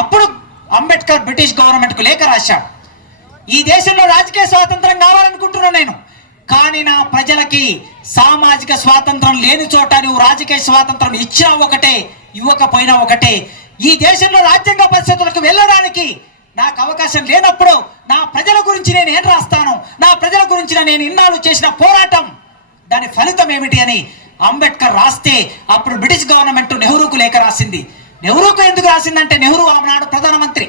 అప్పుడు అంబేద్కర్ బ్రిటిష్ గవర్నమెంట్కు లేఖ రాశాడు, ఈ దేశంలో రాజకీయ స్వాతంత్రం కావాలనుకుంటున్నాను నేను, కానీ నా ప్రజలకి సామాజిక స్వాతంత్రం లేని చోట నువ్వు రాజకీయ స్వాతంత్రం ఇచ్చినా ఒకటే, ఇవ్వకపోయినా ఒకటే, ఈ దేశంలో రాజ్యాంగ పరిస్థితులకు వెళ్ళడానికి నాకు అవకాశం లేనప్పుడు నా ప్రజల గురించి నేను ఏం రాస్తాను, నా ప్రజల గురించి నేను ఇన్నాళ్ళు చేసిన పోరాటం దాని ఫలితం ఏమిటి అని అంబేద్కర్ రాస్తే అప్పుడు బ్రిటిష్ గవర్నమెంట్ నెహ్రూకు లేఖ రాసింది. నెహ్రూకు ఎందుకు రాసిందంటే నెహ్రూ ఆనాడు ప్రధానమంత్రి.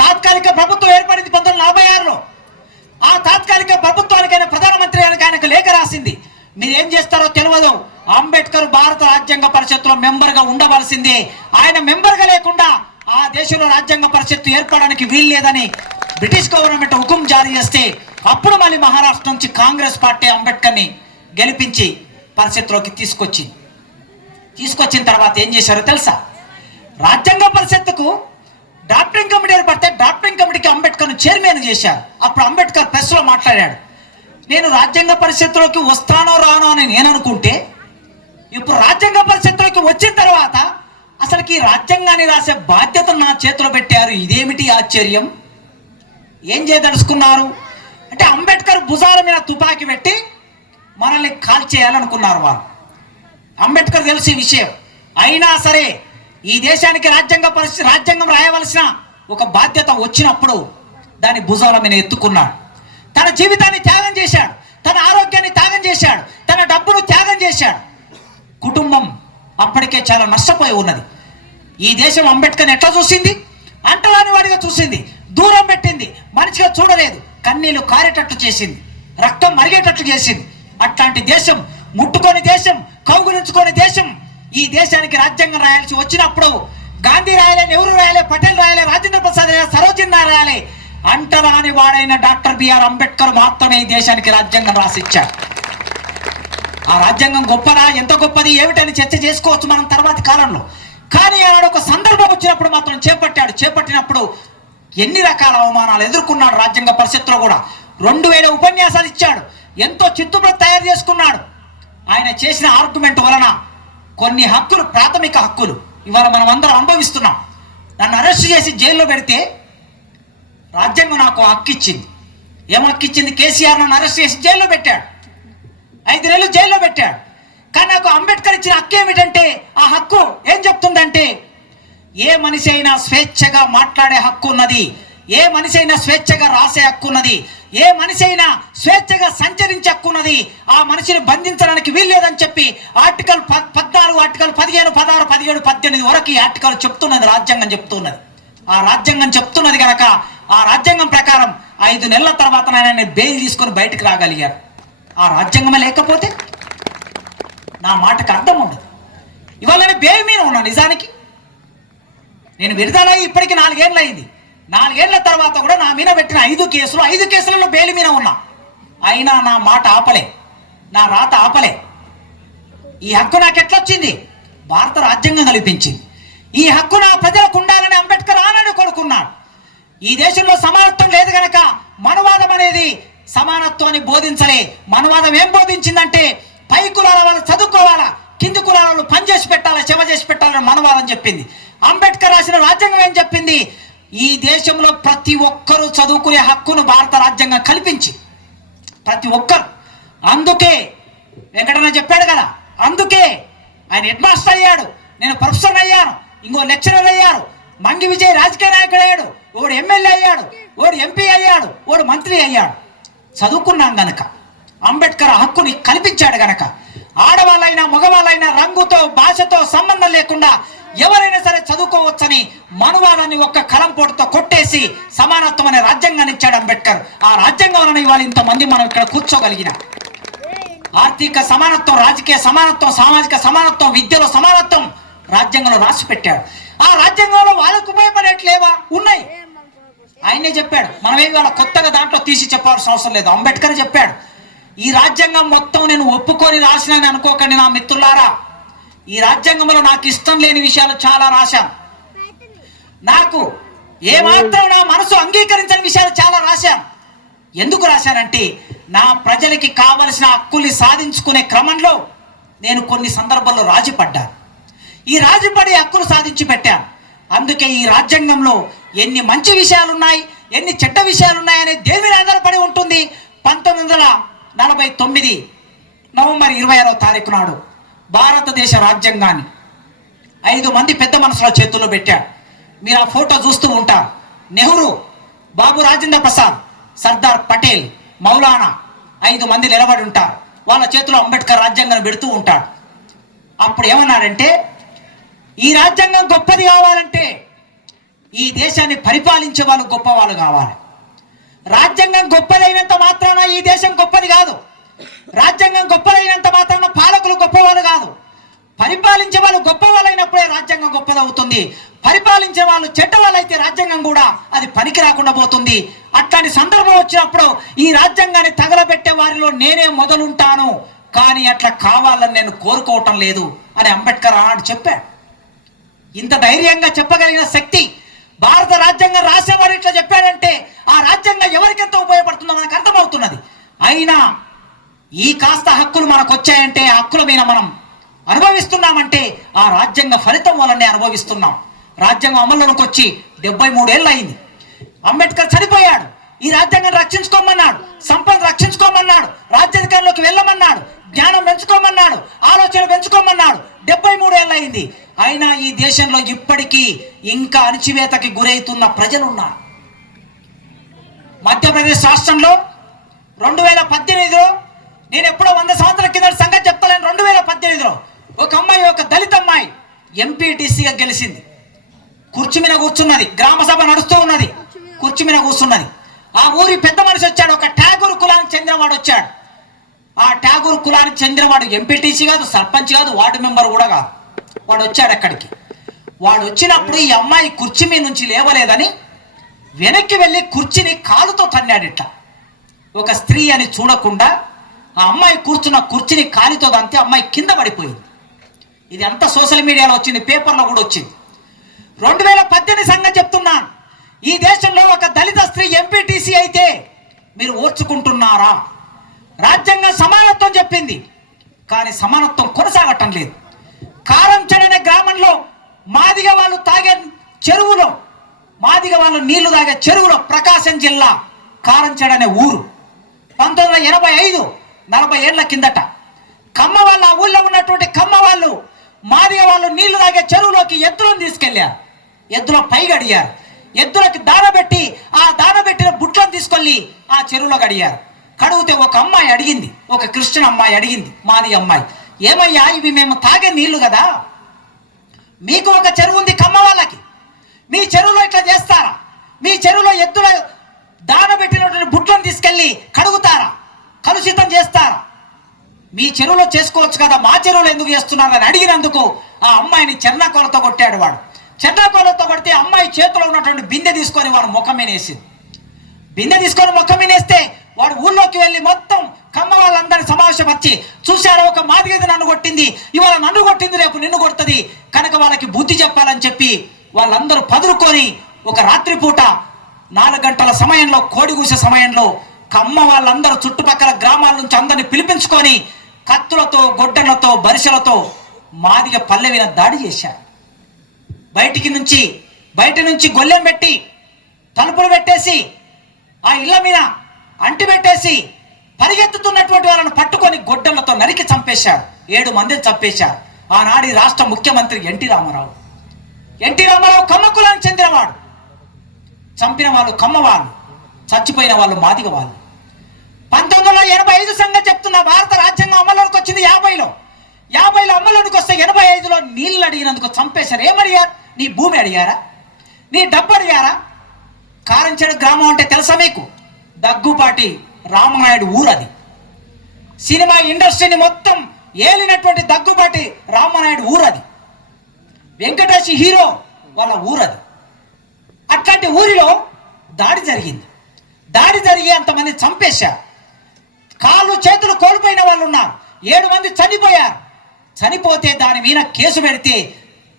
తాత్కాలిక ప్రభుత్వం ఏర్పడింది 1946లో. ఆ తాత్కాలిక ప్రభుత్వానికి ఆయన ప్రధానమంత్రి ఆయనకు లేఖ రాసింది. మీరేం చేస్తారో తెలియదు, అంబేద్కర్ భారత రాజ్యాంగ పరిషత్తులో మెంబర్గా ఉండవలసిందే, ఆయన మెంబర్గా లేకుండా ఆ దేశంలో రాజ్యాంగ పరిషత్తు ఏర్పడడానికి వీలు లేదని బ్రిటిష్ గవర్నమెంట్ హుకుం జారీ చేస్తే అప్పుడు మళ్ళీ మహారాష్ట్ర నుంచి కాంగ్రెస్ పార్టీ అంబేద్కర్ని గెలిపించి పరిషత్తులోకి తీసుకొచ్చిన తర్వాత ఏం చేశారో తెలుసా? రాజ్యాంగ పరిషత్తుకు డ్రాఫ్టింగ్ కమిటీ ఏర్పడితే డ్రాఫ్టింగ్ కమిటీకి అంబేద్కర్ను చైర్మన్ చేశారు. అప్పుడు అంబేద్కర్ ప్రెస్లో మాట్లాడాడు, నేను రాజ్యాంగ పరిషత్తులోకి వస్తానో రానో అని నేను అనుకుంటే ఇప్పుడు రాజ్యాంగ పరిషత్తులోకి వచ్చిన తర్వాత అసలుకి రాజ్యాంగాన్ని రాసే బాధ్యతను నా చేతిలో పెట్టారు, ఇదేమిటి ఆశ్చర్యం, ఏం చేయదలుచుకున్నారు అంటే అంబేద్కర్ భుజాల మీద తుపాకీ పెట్టి మనల్ని కాల్ చేయాలనుకున్నారు వాళ్ళు. అంబేద్కర్ తెలిసి విషయం అయినా సరే ఈ దేశానికి రాజ్యాంగం రాయవలసిన ఒక బాధ్యత వచ్చినప్పుడు దాని భుజాల మీద ఎత్తుకున్నాడు. తన జీవితాన్ని త్యాగం చేశాడు, తన ఆరోగ్యాన్ని త్యాగం చేశాడు, తన డబ్బును త్యాగం చేశాడు. కుటుంబం అప్పటికే చాలా నష్టపోయి ఉన్నది. ఈ దేశం అంబేద్కర్ని ఎట్లా చూసింది? అంటరాని వాడిగా చూసింది, దూరం పెట్టింది, మనిషిగా చూడలేదు, కన్నీళ్లు కారేటట్లు చేసింది, రక్తం మరిగేటట్లు చేసింది. అట్లాంటి దేశం, ముట్టుకొని దేశం, కౌగులించుకొని దేశం, ఈ దేశానికి రాజ్యాంగం రాయాల్సి వచ్చినప్పుడు గాంధీ రాయాలి, నెహ్రూ రాయాలి, పటేల్ రాయాలి, రాజేంద్ర ప్రసాద్ రాయాలి, సరోజిని నాయుడు రాయాలి, అంటరాని వాడైన డాక్టర్ బిఆర్ అంబేద్కర్ మాత్రమే ఈ దేశానికి రాజ్యాంగం రాసిచ్చాడు. ఆ రాజ్యాంగం గొప్పదా, ఎంత గొప్పది ఏమిటని చర్చ చేసుకోవచ్చు మనం తర్వాతి కాలంలో. కానీ ఆనాడు ఒక సందర్భం వచ్చినప్పుడు మాత్రం చేపట్టినప్పుడు ఎన్ని రకాల అవమానాలు ఎదుర్కొన్నాడు. రాజ్యాంగ పరిషత్తులో కూడా 2000 ఉపన్యాసాలు ఇచ్చాడు, ఎంతో చిత్తుప్రతి తయారు చేసుకున్నాడు. ఆయన చేసిన ఆర్గ్యుమెంట్ వలన కొన్ని హక్కులు, ప్రాథమిక హక్కులు ఇవాళ మనం అందరం అనుభవిస్తున్నాం. నన్ను అరెస్ట్ చేసి జైల్లో పెడితే రాజ్యాంగం నాకు హక్కు ఇచ్చింది. ఏం హక్కు ఇచ్చింది? కేసీఆర్ నన్ను అరెస్ట్ చేసి జైల్లో పెట్టాడు, 5 నెలలు జైల్లో పెట్టాడు. కానీ నాకు అంబేద్కర్ ఇచ్చిన హక్కు ఏమిటంటే, ఆ హక్కు ఏం చెప్తుందంటే ఏ మనిషి అయినా స్వేచ్ఛగా మాట్లాడే హక్కు ఉన్నది, ఏ మనిషి అయినా స్వేచ్ఛగా రాసే హక్కు ఉన్నది, ఏ మనిషి అయినా స్వేచ్ఛగా సంచరించే హక్కు ఉన్నది, ఆ మనిషిని బంధించడానికి వీల్లేదని చెప్పి ఆర్టికల్ 14, ఆర్టికల్ 15, 16, 17, 18 వరకు ఈ ఆర్టికల్ చెప్తున్నది, రాజ్యాంగం చెప్తున్నది. ఆ రాజ్యాంగం చెప్తున్నది కనుక ఆ రాజ్యాంగం ప్రకారం 5 నెలల తర్వాత ఆయన బెయిల్ తీసుకొని బయటకు రాగలిగారు. ఆ రాజ్యాంగమే లేకపోతే నా మాటకు అర్థం ఉండదు. ఇవాళ నేను బెయిల్ మీద ఉన్నా. నిజానికి నేను విడుదలయ్యి ఇప్పటికి 4 ఏళ్ళు అయింది. 4 ఏళ్ల తర్వాత కూడా నా మీద పెట్టిన 5 కేసులు, 5 కేసులలో బెయిల్ మీద ఉన్నా. అయినా నా మాట ఆపలే, నా రాత ఆపలే. ఈ హక్కు నాకు ఎట్లొచ్చింది? భారత రాజ్యాంగం కల్పించింది. ఈ హక్కు నా ప్రజలకు ఉండాలని అంబేద్కర్ ఆనాడు కొడుకున్నాడు. ఈ దేశంలో సమానత్వం లేదు కనుక మనువాదం అనేది సమానత్వాన్ని బోధించలే. మనువాదం ఏం బోధించిందంటే పై కులాల వాళ్ళు చదువుకోవాలా, కింది కులాల వాళ్ళు పనిచేసి పెట్టాలా, సేవ చేసి పెట్టాలని మనువాదం చెప్పింది. అంబేద్కర్ రాసిన రాజ్యాంగం ఏం చెప్పింది? ఈ దేశంలో ప్రతి ఒక్కరూ చదువుకునే హక్కును భారత రాజ్యాంగం కల్పించి, ప్రతి ఒక్కరు. అందుకే వెంకటన్న చెప్పాడు కదా, అందుకే ఆయన హెడ్ మాస్టర్ అయ్యాడు, నేను ప్రొఫెసర్ అయ్యాను, ఇంకో లెక్చరర్ అయ్యాడు, మంగి విజయ్ రాజకీయ నాయకుడు అయ్యాడు, ఓడు ఎమ్మెల్యే అయ్యాడు, ఓడు ఎంపీ అయ్యాడు, ఓడు మంత్రి అయ్యాడు. చదువుకున్నాం గనక, అంబేద్కర్ హక్కుని కల్పించాడు గనక ఆడవాళ్ళైనా మగవాళ్ళైనా రంగుతో భాషతో సంబంధం లేకుండా ఎవరైనా సరే చదువుకోవచ్చని మనువాదాన్ని ఒక్క కలంపోటుతో కొట్టేసి సమానత్వం అనే రాజ్యాంగాన్ని ఇచ్చాడు అంబేద్కర్. ఆ రాజ్యాంగం వలన ఇవాళ ఇంతమంది మనం ఇక్కడ కూర్చోగలిగిన. ఆర్థిక సమానత్వం, రాజకీయ సమానత్వం, సామాజిక సమానత్వం, విద్యలో సమానత్వం రాజ్యాంగంలో రాసి పెట్టాడు. ఆ రాజ్యాంగంలో వాళ్ళకు ఉపయోగపడేట్లేవా ఉన్నాయి. ఆయనే చెప్పాడు, మనమేమి వాళ్ళ కొత్తగా దాంట్లో తీసి చెప్పాల్సిన అవసరం లేదు. అంబేద్కర్ చెప్పాడు, ఈ రాజ్యాంగం మొత్తం నేను ఒప్పుకొని రాసినాను అనుకోకండి నా మిత్రులారా. ఈ రాజ్యాంగంలో నాకు ఇష్టం లేని విషయాలు చాలా రాశాను, నాకు ఏమాత్రం నా మనసు అంగీకరించని విషయాలు చాలా రాశాను. ఎందుకు రాశానంటే నా ప్రజలకి కావలసిన హక్కుల్ని సాధించుకునే క్రమంలో నేను కొన్ని సందర్భాల్లో రాజీపడ్డాను. ఈ రాజీపడి హక్కులు సాధించి పెట్టాను. అందుకే ఈ రాజ్యాంగంలో ఎన్ని మంచి విషయాలు ఉన్నాయి, ఎన్ని చెడ్డ విషయాలు ఉన్నాయనే దేని మీద ఆధారపడి ఉంటుంది. 1949 నవంబర్ 26వ తారీఖు నాడు భారతదేశ రాజ్యాంగాన్ని 5 మంది పెద్ద మనుషుల చేతుల్లో పెట్టాడు. మీరు ఆ ఫోటో చూస్తూ ఉంటారు. నెహ్రూ, బాబు రాజేంద్ర ప్రసాద్, సర్దార్ పటేల్, మౌలానా 5 మంది నిలబడి ఉంటారు. వాళ్ళ చేతిలో అంబేద్కర్ రాజ్యాంగం పెడుతూ ఉంటాడు. అప్పుడు ఏమన్నాడంటే, ఈ రాజ్యాంగం గొప్పది కావాలంటే ఈ దేశాన్ని పరిపాలించే వాళ్ళు గొప్ప వాళ్ళు కావాలి. రాజ్యాంగం గొప్పదైనంత మాత్రాన ఈ దేశం గొప్పది కాదు. రాజ్యాంగం గొప్పదైనంత మాత్రాన పాలకులు గొప్పవాళ్ళు కాదు. పరిపాలించే వాళ్ళు గొప్ప వాళ్ళు అయినప్పుడే రాజ్యాంగం గొప్పదవుతుంది. పరిపాలించే వాళ్ళు చెడ్డ వాళ్ళు అయితే రాజ్యాంగం కూడా అది పనికి రాకుండా పోతుంది. అట్లాంటి సందర్భం వచ్చినప్పుడు ఈ రాజ్యాంగాన్ని తగలబెట్టే వారిలో నేనే మొదలుంటాను, కానీ అట్లా కావాలని నేను కోరుకోవటం లేదు అని అంబేద్కర్ ఆనాడు చెప్పాడు. ఇంత ధైర్యంగా చెప్పగలిగిన శక్తి భారత రాజ్యాంగం రాసేవారు ఇట్లా చెప్పాడంటే ఆ రాజ్యాంగం ఎవరికెంత ఉపయోగపడుతుందో మనకు అర్థమవుతున్నది. అయినా ఈ కాస్త హక్కులు మనకు వచ్చాయంటే ఆ హక్కుల మీద మనం అనుభవిస్తున్నామంటే ఆ రాజ్యాంగ ఫలితం వల్లనే అనుభవిస్తున్నాం. రాజ్యాంగం అమల్లోకి వచ్చి 73 ఏళ్ళు అయింది. అంబేద్కర్ చనిపోయాడు. ఈ రాజ్యాంగం రక్షించుకోమన్నాడు, సంపద రక్షించుకోమన్నాడు, రాజ్యాధికారంలోకి వెళ్ళమన్నాడు, జ్ఞానం పెంచుకోమన్నాడు, ఆలోచన పెంచుకోమన్నాడు. 73 ఏళ్ళు అయింది. అయినా ఈ దేశంలో ఇప్పటికీ ఇంకా అణచివేతకి గురవుతున్న ప్రజలు ఉన్నారు. మధ్యప్రదేశ్ రాష్ట్రంలో 2018లో, నేను ఎప్పుడో 100 సంవత్సరాల కింద సంగతి చెప్తాను, 2018లో ఒక అమ్మాయి, ఒక దళిత అమ్మాయి ఎంపీటీసీగా గెలిచింది. కుర్చీ మీద కూర్చున్నది, గ్రామ సభ నడుస్తూ ఉన్నది, కుర్చీ మీద కూర్చున్నది. ఆ ఊరి పెద్ద మనిషి వచ్చాడు, ఒక ట్యాగూర్ కులానికి చెందినవాడు వచ్చాడు. ఆ ట్యాగూర్ కులానికి చెందినవాడు ఎంపీటీసీ కాదు, సర్పంచ్ కాదు, వార్డు మెంబర్ కూడా కాదు. వాడు వచ్చాడు అక్కడికి. వాడు వచ్చినప్పుడు ఈ అమ్మాయి కుర్చీ మీద నుంచి లేవలేదని వెనక్కి వెళ్ళి కుర్చీని కాలుతో తన్నాడు. ఇట్లా ఒక స్త్రీ అని చూడకుండా ఆ అమ్మాయి కూర్చున్న కుర్చీని కాలితో తంతే అమ్మాయి కింద పడిపోయింది. ఇది అంతా సోషల్ మీడియాలో వచ్చింది, పేపర్లో కూడా వచ్చింది. 2018 సంగతి చెప్తున్నాను. ఈ దేశంలో ఒక దళిత స్త్రీ ఎంపీటీసీ అయితే మీరు ఓర్చుకుంటున్నారా? రాజ్యాంగం సమానత్వం చెప్పింది, కానీ సమానత్వం కొనసాగటం లేదు. కారంచెడ అనే గ్రామంలో మాదిగ వాళ్ళు తాగే చెరువులో, మాదిగ వాళ్ళు నీళ్లు తాగే చెరువులో, ప్రకాశం జిల్లా కారంచెడ అనే ఊరు, 1985 40 ఏళ్ల కిందట కమ్మ వాళ్ళు, ఆ ఊళ్ళో ఉన్నటువంటి కమ్మ వాళ్ళు మాదిగ వాళ్ళు నీళ్లు తాగే చెరువులోకి ఎద్దులను తీసుకెళ్లారు. ఎద్దులో పైగడియారు. ఎద్దులకి దానబెట్టి ఆ దానబెట్టిన బుట్లను తీసుకెళ్ళి ఆ చెరువులో కడిగారు. కడిగితే ఒక అమ్మాయి అడిగింది, ఒక క్రిస్టియన్ అమ్మాయి అడిగింది, మాది అమ్మాయి, ఏమయ్యా ఇవి మేము తాగే నీళ్లు కదా, మీకు ఒక చెరువు ఉంది కమ్మ వాళ్ళకి, మీ చెరువులో ఇట్లా చేస్తారా? మీ చెరువులో ఎద్దుల దానబెట్టినటువంటి బుట్లను తీసుకెళ్ళి కడుగుతారా? కలుషితం చేస్తారా? మీ చెరువులో చేసుకోవచ్చు కదా, మా చెరువులో ఎందుకు చేస్తున్నారని అడిగినందుకు ఆ అమ్మాయిని చెర్నాకోలతో కొట్టాడు. వాడు చెర్నాకోలతో కొడితే అమ్మాయి చేతిలో ఉన్నటువంటి బిందె తీసుకొని వాడు ముఖం మీనేసింది. బిందె తీసుకొని ముఖం మీనేస్తే వాడు ఊళ్ళోకి వెళ్ళి మొత్తం కమ్మ వాళ్ళందరినీ సమావేశపరిచి, చూశారు ఒక మాదిగది నన్ను కొట్టింది, ఇవాళ నన్ను కొట్టింది, రేపు నిన్ను కొడుతుంది కనుక వాళ్ళకి బుద్ధి చెప్పాలని చెప్పి వాళ్ళందరూ పదురుకొని ఒక రాత్రిపూట 4 గంటల సమయంలో, కోడిగూసే సమయంలో కమ్మ వాళ్ళందరూ చుట్టుపక్కల గ్రామాల నుంచి అందరిని పిలిపించుకొని కత్తులతో, గొడ్డలతో, బరిసెలతో మాదిగ పల్లె మీద దాడి చేశారు. బయట నుంచి గొల్లెం పెట్టి తలుపులు పెట్టేసి ఆ ఇళ్ల మీద అంటి పెట్టేసి పరిగెత్తుతున్నటువంటి వాళ్ళను పట్టుకొని గొడ్డలతో నరికి చంపేశారు. 7 మందిని చంపేశారు. ఆనాడి రాష్ట్ర ముఖ్యమంత్రి ఎన్టీ రామారావు. ఎన్టీ రామారావు కమ్మ కులానికి చెందినవాడు. చంపిన వాళ్ళు కమ్మ వాళ్ళు, చచ్చిపోయిన వాళ్ళు మాదిగ వాళ్ళు. 1985 సంగతి చెప్తున్న. భారత రాజ్యాంగం అమల్లోకి వచ్చింది 50లో. 50లో అమల్లోకి వస్తే 85లో నీళ్ళు అడిగినందుకు చంపేశారు. ఏమడిగారు? నీ భూమి అడిగారా? నీ డబ్బు అడిగారా? కారంచెడు గ్రామం అంటే తెలుసా మీకు? దగ్గుపాటి రామనాయుడు ఊరు అది. సినిమా ఇండస్ట్రీని మొత్తం ఏలినటువంటి దగ్గుపాటి రామనాయుడు ఊరు అది. వెంకటేష్ హీరో వాళ్ళ ఊరు అది. అట్లాంటి ఊరిలో దాడి జరిగింది. దాడి జరిగి అంతమంది చంపేశారు. కాళ్ళు చేతులు కోల్పోయిన వాళ్ళు ఉన్నారు. 7 మంది చనిపోయారు. చనిపోతే దాని మీద కేసు పెడితే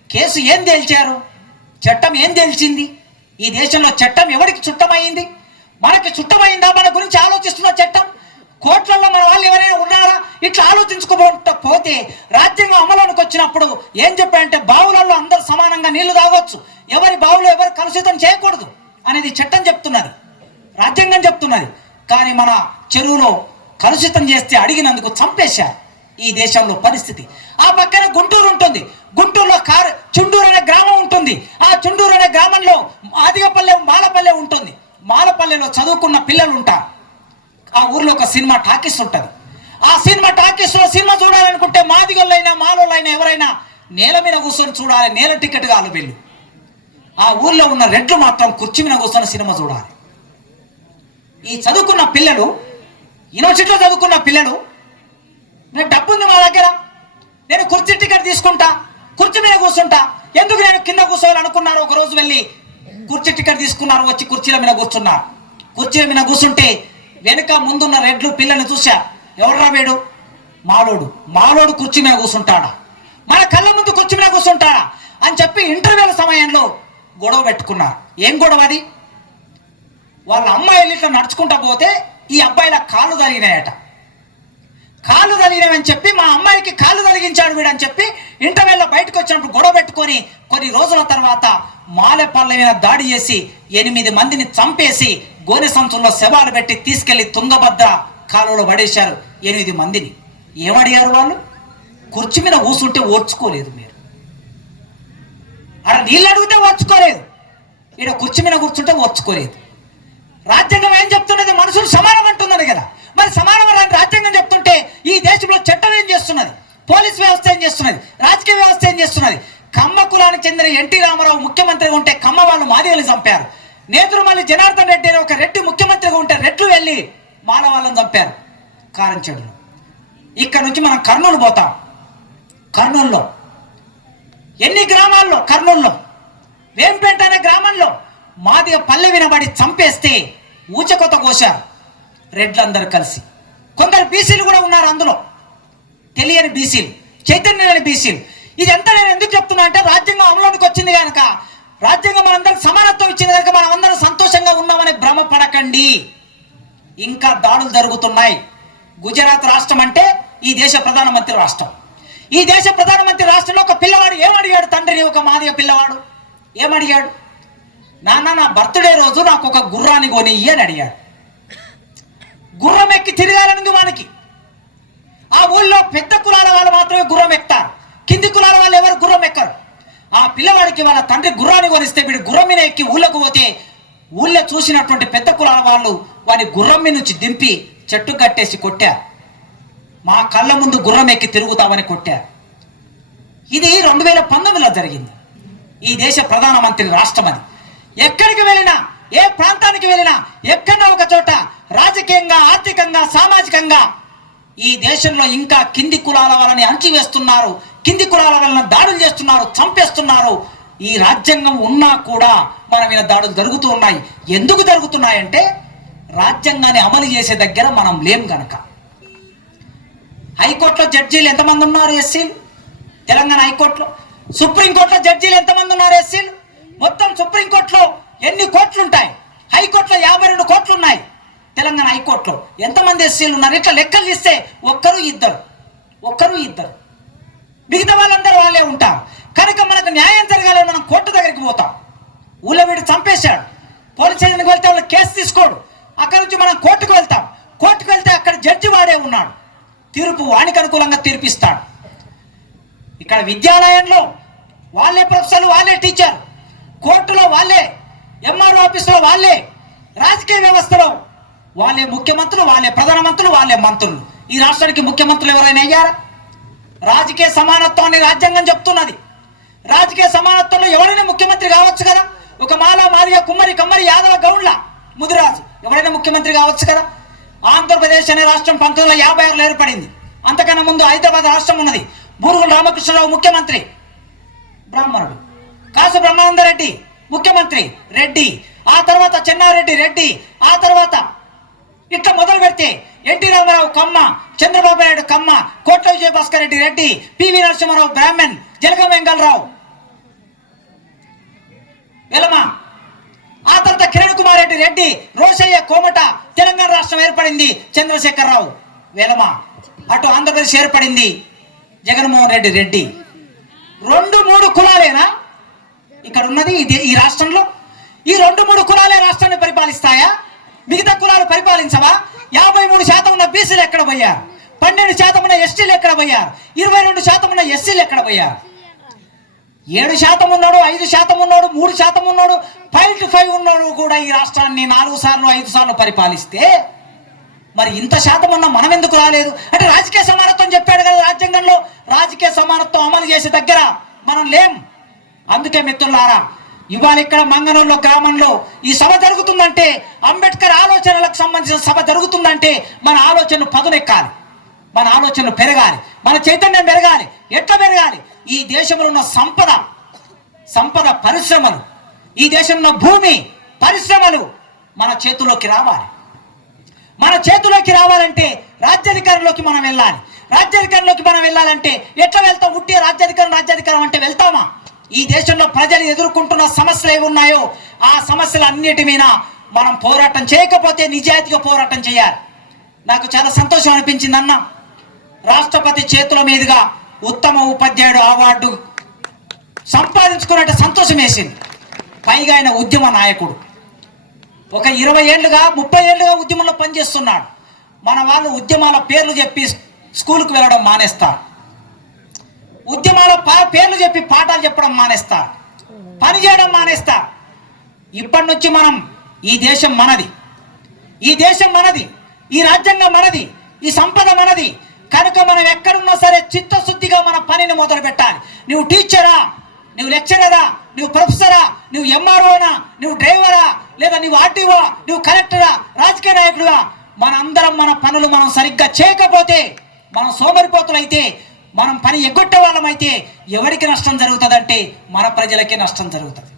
కేసు ఏం తేల్చారు? చట్టం ఏం తేల్చింది? ఈ దేశంలో చట్టం ఎవరికి చుట్టమైంది? మనకి చుట్టమైందా? మన గురించి ఆలోచిస్తున్న చట్టం కోట్లలో మన వాళ్ళు ఎవరైనా ఉన్నారా? ఇట్లా ఆలోచించుకోపోతే రాజ్యాంగం అమలులోకి వచ్చినప్పుడు ఏం చెప్పారంటే బావులలో అందరూ సమానంగా నీళ్లు తాగొచ్చు, ఎవరి బావులో ఎవరు కలుషితం చేయకూడదు అనేది చట్టం చెప్తున్నది, రాజ్యాంగం చెప్తున్నది. కానీ మన చెరువులో కలుషితం చేస్తే అడిగినందుకు చంపేశారు. ఈ దేశంలో పరిస్థితి. ఆ పక్కన గుంటూరు ఉంటుంది. గుంటూరులో చుండూరు అనే గ్రామం ఉంటుంది. ఆ చుండూరు అనే గ్రామంలో ఆదిగపల్లె మాలపల్లె ఉంటుంది. మాలపల్లెలో చదువుకున్న పిల్లలు ఉంటారు. ఆ ఊర్లో ఒక సినిమా టాకీస్ ఉంటుంది. ఆ సినిమా టాకీస్లో సినిమా చూడాలనుకుంటే మాదిగోళ్ళైనా మాలోళ్ళైనా ఎవరైనా నేల మీద కూర్చొని చూడాలి. నేల టికెట్ కావాలి వీళ్ళు. ఆ ఊర్లో ఉన్న రెడ్లు మాత్రం కుర్చీ మీద కూర్చొని సినిమా చూడాలి. ఈ చదువుకున్న పిల్లలు, యూనివర్సిటీలో చదువుకున్న పిల్లలు, నేను డబ్బు ఉంది మా దగ్గర, నేను కుర్చీ టికెట్ తీసుకుంటా, కుర్చీ మీద కూర్చుంటా, ఎందుకు నేను కింద కూర్చోవాలి అనుకున్నారు. ఒక రోజు వెళ్ళి కుర్చీ టికెట్ తీసుకున్నారు, వచ్చి కుర్చీల మీద కూర్చున్నారు. కుర్చీల మీద కూర్చుంటే వెనుక ముందున్న రెడ్లు పిల్లల్ని చూశారు. ఎవర్రా వీడు? మాలోడు. మాలోడు కుర్చీ మీద కూర్చుంటాడా? మన కళ్ళ ముందు కుర్చీ మీద కూర్చుంటాడా అని చెప్పి ఇంటర్వ్యూల సమయంలో గొడవ పెట్టుకున్నారు. ఏం గొడవ అది? వాళ్ళ అమ్మాయిలు ఇట్లా నడుచుకుంటా పోతే ఈ అబ్బాయిల కాళ్ళు తగినాయట. కాళ్ళు తగినవని చెప్పి మా అమ్మాయికి కాళ్ళు తగిలించాడు వీడు అని చెప్పి ఇంటర్వ్యూలో బయటకు వచ్చినప్పుడు గొడవ పెట్టుకొని కొన్ని రోజుల తర్వాత మాలెపల్లె మీద దాడి చేసి 8 మందిని చంపేసి గోనె సంచుల్లో శవాలు పెట్టి తీసుకెళ్లి తుంగభద్ర కాలువలో పడేశారు 8 మందిని. ఏమడిగారు వాళ్ళు? కుర్చీ మీద కూర్చుంటే ఓర్చుకోలేదు మీరు. అక్కడ నీళ్ళు అడిగితే ఓర్చుకోలేదు, ఈడ కుర్చీ మీద కూర్చుంటే ఓర్చుకోలేదు. రాజ్యాంగం ఏం చెప్తున్నది? మనుషులు సమానం అంటున్నది కదా. మరి సమానం అని రాజ్యాంగం చెప్తుంటే ఈ దేశంలో చట్టం ఏం చేస్తున్నది? పోలీస్ వ్యవస్థ ఏం చేస్తున్నది? రాజకీయ వ్యవస్థ ఏం చేస్తున్నది? కమ్మ కులానికి చెందిన ఎన్టీ రామారావు ముఖ్యమంత్రిగా ఉంటే కమ్మ వాళ్ళు మాదిగల్ని చంపారు. నేదురుమల్లి జనార్దన్ రెడ్డి ఒక రెడ్డి ముఖ్యమంత్రిగా ఉంటే రెడ్లు వెళ్ళి మాల వాళ్ళని చంపారు కారంచెడులో. ఇక్కడ నుంచి మనం కర్నూలు పోతాం. కర్నూలులో ఎన్ని గ్రామాల్లో, కర్నూలులో వేంపేట అనే గ్రామంలో మాదిగ పల్లె వినబడి చంపేస్తే ఊచకొత కోశారు రెడ్లందరూ కలిసి. కొందరు బీసీలు కూడా ఉన్నారు అందులో, తెలియని బీసీలు, చైతన్యం లేని బీసీలు. ఇదంతా నేను ఎందుకు చెప్తున్నా అంటే రాజ్యాంగం అమలులోకి వచ్చింది కనుక, రాజ్యాంగం మనందరికి సమానత్వం ఇచ్చింది కనుక మనం అందరం సంతోషంగా ఉన్నామని భ్రమపడకండి. ఇంకా దాడులు జరుగుతున్నాయి. గుజరాత్ రాష్ట్రం అంటే ఈ దేశ ప్రధానమంత్రి రాష్ట్రం. ఈ దేశ ప్రధానమంత్రి రాష్ట్రంలో ఒక పిల్లవాడు ఏమడిగాడు? తండ్రిని, ఒక మాదిగ పిల్లవాడు ఏమడిగాడు? నాన్న, నా బర్త్డే రోజు నాకు ఒక గుర్రాన్ని కొని అని అడిగాడు. గుర్రం ఎక్కి తిరగాలనుంది వానికి. ఆ ఊళ్ళో పెద్ద కులాల వాళ్ళు మాత్రమే గుర్రం ఎక్కుతారు, కింది కులాల వాళ్ళు ఎవరు గుర్రం ఎక్కరు. ఆ పిల్లవాడికి వాళ్ళ తండ్రి గుర్రాన్ని కొనిస్తే వీడు గుర్రం మీద ఎక్కి ఊళ్ళకు పోతే ఊళ్ళో చూసినటువంటి పెద్ద కులాల వాళ్ళు వాని గుర్రం మీద నుంచి దింపి చెట్టు కట్టేసి కొట్టారు. మా కళ్ళ ముందు గుర్రం ఎక్కి తిరుగుతామని కొట్టారు. ఇది 2019లో జరిగింది. ఈ దేశ ప్రధానమంత్రి రాష్ట్రం అది. ఎక్కడికి వెళ్ళినా, ఏ ప్రాంతానికి వెళ్ళినా, ఎక్కడో ఒక చోట రాజకీయంగా, ఆర్థికంగా, సామాజికంగా ఈ దేశంలో ఇంకా కింది కులాల వాళ్ళని అణచివేస్తున్నారు, కింది కులాల వాళ్ళని దాడులు చేస్తున్నారు, చంపేస్తున్నారు. ఈ రాజ్యాంగం ఉన్నా కూడా మన మీద దాడులు జరుగుతూ ఉన్నాయి. ఎందుకు జరుగుతున్నాయంటే రాజ్యాంగాన్ని అమలు చేసే దగ్గర మనం లేం గనక. హైకోర్టులో జడ్జీలు ఎంతమంది ఉన్నారు? ఎస్సీలు. తెలంగాణ హైకోర్టులో. సుప్రీంకోర్టులో జడ్జీలు ఎంతమంది ఉన్నారు? ఎస్సీలు. మొత్తం సుప్రీంకోర్టులో ఎన్ని కోట్లు ఉంటాయి? హైకోర్టులో 52 కోట్లు ఉన్నాయి. తెలంగాణ హైకోర్టులో ఎంతమంది ఎస్సీలు ఉన్నారు? ఇట్లా లెక్కలు తీస్తే ఒక్కరు ఇద్దరు, మిగతా వాళ్ళందరూ వాళ్ళే ఉంటారు. కనుక మనకు న్యాయం జరగాలని మనం కోర్టు దగ్గరికి పోతాం. ఊళ్ళో వీడు చంపేశాడు, పోలీస్ స్టేషన్కి వెళ్తే వాళ్ళు కేసు తీసుకోడు. అక్కడ నుంచి మనం కోర్టుకు వెళ్తాం. కోర్టుకు వెళ్తే అక్కడ జడ్జి వాడే ఉన్నాడు, తీర్పు వానికి అనుకూలంగా తీర్పిస్తాడు. ఇక్కడ విద్యాలయంలో వాళ్ళే ప్రొఫెసర్లు, వాళ్ళే టీచర్, కోర్టులో వాళ్ళే, ఎంఆర్ఓ ఆఫీసులో వాళ్ళే, రాజకీయ వ్యవస్థలో వాళ్ళే ముఖ్యమంత్రులు, వాళ్ళే ప్రధానమంత్రులు, వాళ్ళే మంత్రులు. ఈ రాష్ట్రానికి ముఖ్యమంత్రులు ఎవరైనా అయ్యారా? రాజకీయ సమానత్వాన్ని రాజ్యాంగం చెప్తున్నది. రాజకీయ సమానత్వంలో ఎవరైనా ముఖ్యమంత్రి కావచ్చు కదా. ఒక మాల, మాదిగ, కుమ్మరి, కమ్మరి, యాదవ, గౌండ్ల, ముదిరాజు ఎవరైనా ముఖ్యమంత్రి కావచ్చు కదా. ఆంధ్రప్రదేశ్ అనే రాష్ట్రం 1956లో ఏర్పడింది. అంతకన్నా ముందు హైదరాబాద్ రాష్ట్రం ఉన్నది. బూరుగుల రామకృష్ణరావు ముఖ్యమంత్రి, బ్రాహ్మణుడు. కాసు బ్రహ్మానందరెడ్డి ముఖ్యమంత్రి, రెడ్డి. ఆ తర్వాత చెన్నారెడ్డి, రెడ్డి. ఆ తర్వాత ఇట్లా మొదలు పెడితే ఎన్టీ రామారావు కమ్మ, చంద్రబాబు నాయుడు కమ్మ, కోట్ల విజయభాస్కర్ రెడ్డి రెడ్డి, పివి నరసింహారావు బ్రాహ్మణ్, జలగం వెంగళరావు వెలమ. ఆ తర్వాత కిరణ్ కుమార్ రెడ్డి రెడ్డి, రోషయ్య కోమట. తెలంగాణ రాష్ట్రం ఏర్పడింది, చంద్రశేఖరరావు వెలమ. అటు ఆంధ్రప్రదేశ్ ఏర్పడింది, జగన్మోహన్ రెడ్డి రెడ్డి. 2-3 కులాలేనా ఇక్కడ ఉన్నది ఈ రాష్ట్రంలో? ఈ 2-3 కులాలే రాష్ట్రాన్ని పరిపాలిస్తాయా? మిగతా కులాలు పరిపాలించవా? 53% ఉన్న బీసీలు ఎక్కడ పోయారు? 12% ఉన్న ఎస్టీలు ఎక్కడ పోయారు? 22% ఉన్న ఎస్సీలు ఎక్కడ పోయారు? 7% ఉన్నాడు, 5% ఉన్నాడు, 3% ఉన్నాడు, 5 ఉన్నాడు కూడా ఈ రాష్ట్రాన్ని 4 సార్లు 5 సార్లు పరిపాలిస్తే మరి ఇంత శాతం ఉన్న మనం ఎందుకు రాలేదు? అంటే రాజకీయ సమానత్వం చెప్పాడు కదా రాజ్యాంగంలో. రాజకీయ సమానత్వం అమలు చేసే దగ్గర మనం లేం. అందుకే మిత్రులారా, ఇవాళ ఇక్కడ మంగనూరులో గ్రామంలో ఈ సభ జరుగుతుందంటే, అంబేద్కర్ ఆలోచనలకు సంబంధించిన సభ జరుగుతుందంటే మన ఆలోచనలు పదునెక్కాలి, మన ఆలోచనలు పెరగాలి, మన చైతన్యం పెరగాలి. ఎట్లా పెరగాలి? ఈ దేశంలో ఉన్న సంపద పరిశ్రమలు, ఈ దేశంలో భూమి పరిశ్రమలు మన చేతుల్లోకి రావాలి. మన చేతుల్లోకి రావాలంటే రాజ్యాధికారంలోకి మనం వెళ్ళాలి. రాజ్యాధికారంలోకి మనం వెళ్ళాలంటే ఎట్లా వెళ్తాం? ఉట్టి రాజ్యాధికారం అంటే వెళ్తామా? ఈ దేశంలో ప్రజలు ఎదుర్కొంటున్న సమస్యలు ఏవి ఉన్నాయో ఆ సమస్యలు అన్నిటి మీద మనం పోరాటం చేయకపోతే నిజాయితీగా పోరాటం చేయాలి. నాకు చాలా సంతోషం అనిపించింది అన్న, రాష్ట్రపతి చేతుల మీదుగా ఉత్తమ ఉపాధ్యాయుడు అవార్డు సంపాదించుకున్నట్టు సంతోషం వేసింది. పైగా ఆయన ఉద్యమ నాయకుడు, ఒక 20 ఏళ్ళుగా 30 ఏళ్ళుగా ఉద్యమంలో పనిచేస్తున్నాడు. మన వాళ్ళు ఉద్యమాల పేర్లు చెప్పి స్కూల్కి వెళ్ళడం మానేస్తారు, ఉద్యమాల పేర్లు చెప్పి పాఠాలు చెప్పడం మానేస్తారు, పని చేయడం మానేస్తారు. ఇప్పటి నుంచి మనం, ఈ దేశం మనది, ఈ దేశం మనది, ఈ రాజ్యాంగం మనది, ఈ సంపద మనది. కనుక మనం ఎక్కడున్నా సరే చిత్తశుద్ధిగా మన పనిని మొదలు పెట్టాలి. నువ్వు టీచరా, నువ్వు లెక్చరరా, నువ్వు ప్రొఫెసరా, నువ్వు ఎంఆర్ఓనా, నువ్వు డ్రైవరా, లేదా నువ్వు ఆర్టీఓ, నువ్వు కలెక్టరా, రాజకీయ నాయకుడుగా, మనందరం మన పనులు మనం సరిగ్గా చేయకపోతే, మనం సోమరిపోతులైతే, మనం పని ఎగ్గొట్టే వాళ్ళమైతే ఎవరికి నష్టం జరుగుతుందంటే మన ప్రజలకే నష్టం జరుగుతుంది.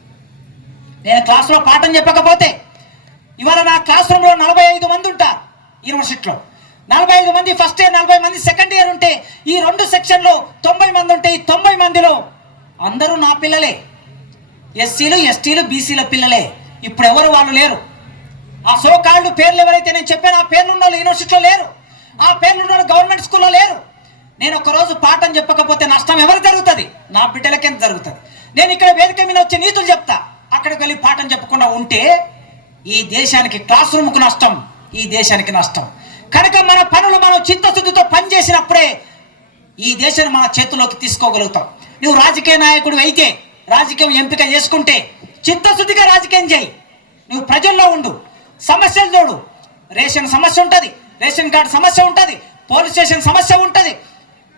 నేను క్లాసులో పాఠం చెప్పకపోతే, ఇవాళ నా క్లాస్ రూమ్లో 45 మంది ఉంటారు. యూనివర్సిటీలో 45 మంది ఫస్ట్ ఇయర్, 40 మంది సెకండ్ ఇయర్ ఉంటే, ఈ 2 సెక్షన్లో 90 మంది ఉంటే, ఈ 90 మందిలో అందరూ నా పిల్లలే. ఎస్సీలు, ఎస్టీలు, బీసీల పిల్లలే. ఇప్పుడు ఎవరు వాళ్ళు లేరు. ఆ సోకాళ్ళు పేర్లు ఎవరైతే నేను చెప్పాను ఆ పేర్లు ఉన్న వాళ్ళు యూనివర్సిటీలో లేరు, ఆ పేర్లు ఉన్న గవర్నమెంట్ స్కూల్లో లేరు. నేను ఒకరోజు పాఠం చెప్పకపోతే నష్టం ఎవరికి జరుగుతుంది? నా బిడ్డలకేం జరుగుతుంది? నేను ఇక్కడ వేదిక మీద వచ్చి నీతులు చెప్తా, అక్కడికి వెళ్ళి పాఠం చెప్పకుండా ఉంటే ఈ దేశానికి క్లాస్ రూమ్కు నష్టం, ఈ దేశానికి నష్టం. కనుక మన పనులు మనం చిత్తశుద్ధితో పనిచేసినప్పుడే ఈ దేశాన్ని మన చేతుల్లోకి తీసుకోగలుగుతాం. నువ్వు రాజకీయ నాయకుడు అయితే, రాజకీయం ఎంపిక చేసుకుంటే చిత్తశుద్ధిగా రాజకీయం చేయి. నువ్వు ప్రజల్లో ఉండు, సమస్యలు చూడు. రేషన్ సమస్య ఉంటుంది, రేషన్ కార్డు సమస్య ఉంటుంది, పోలీస్ స్టేషన్ సమస్య ఉంటుంది,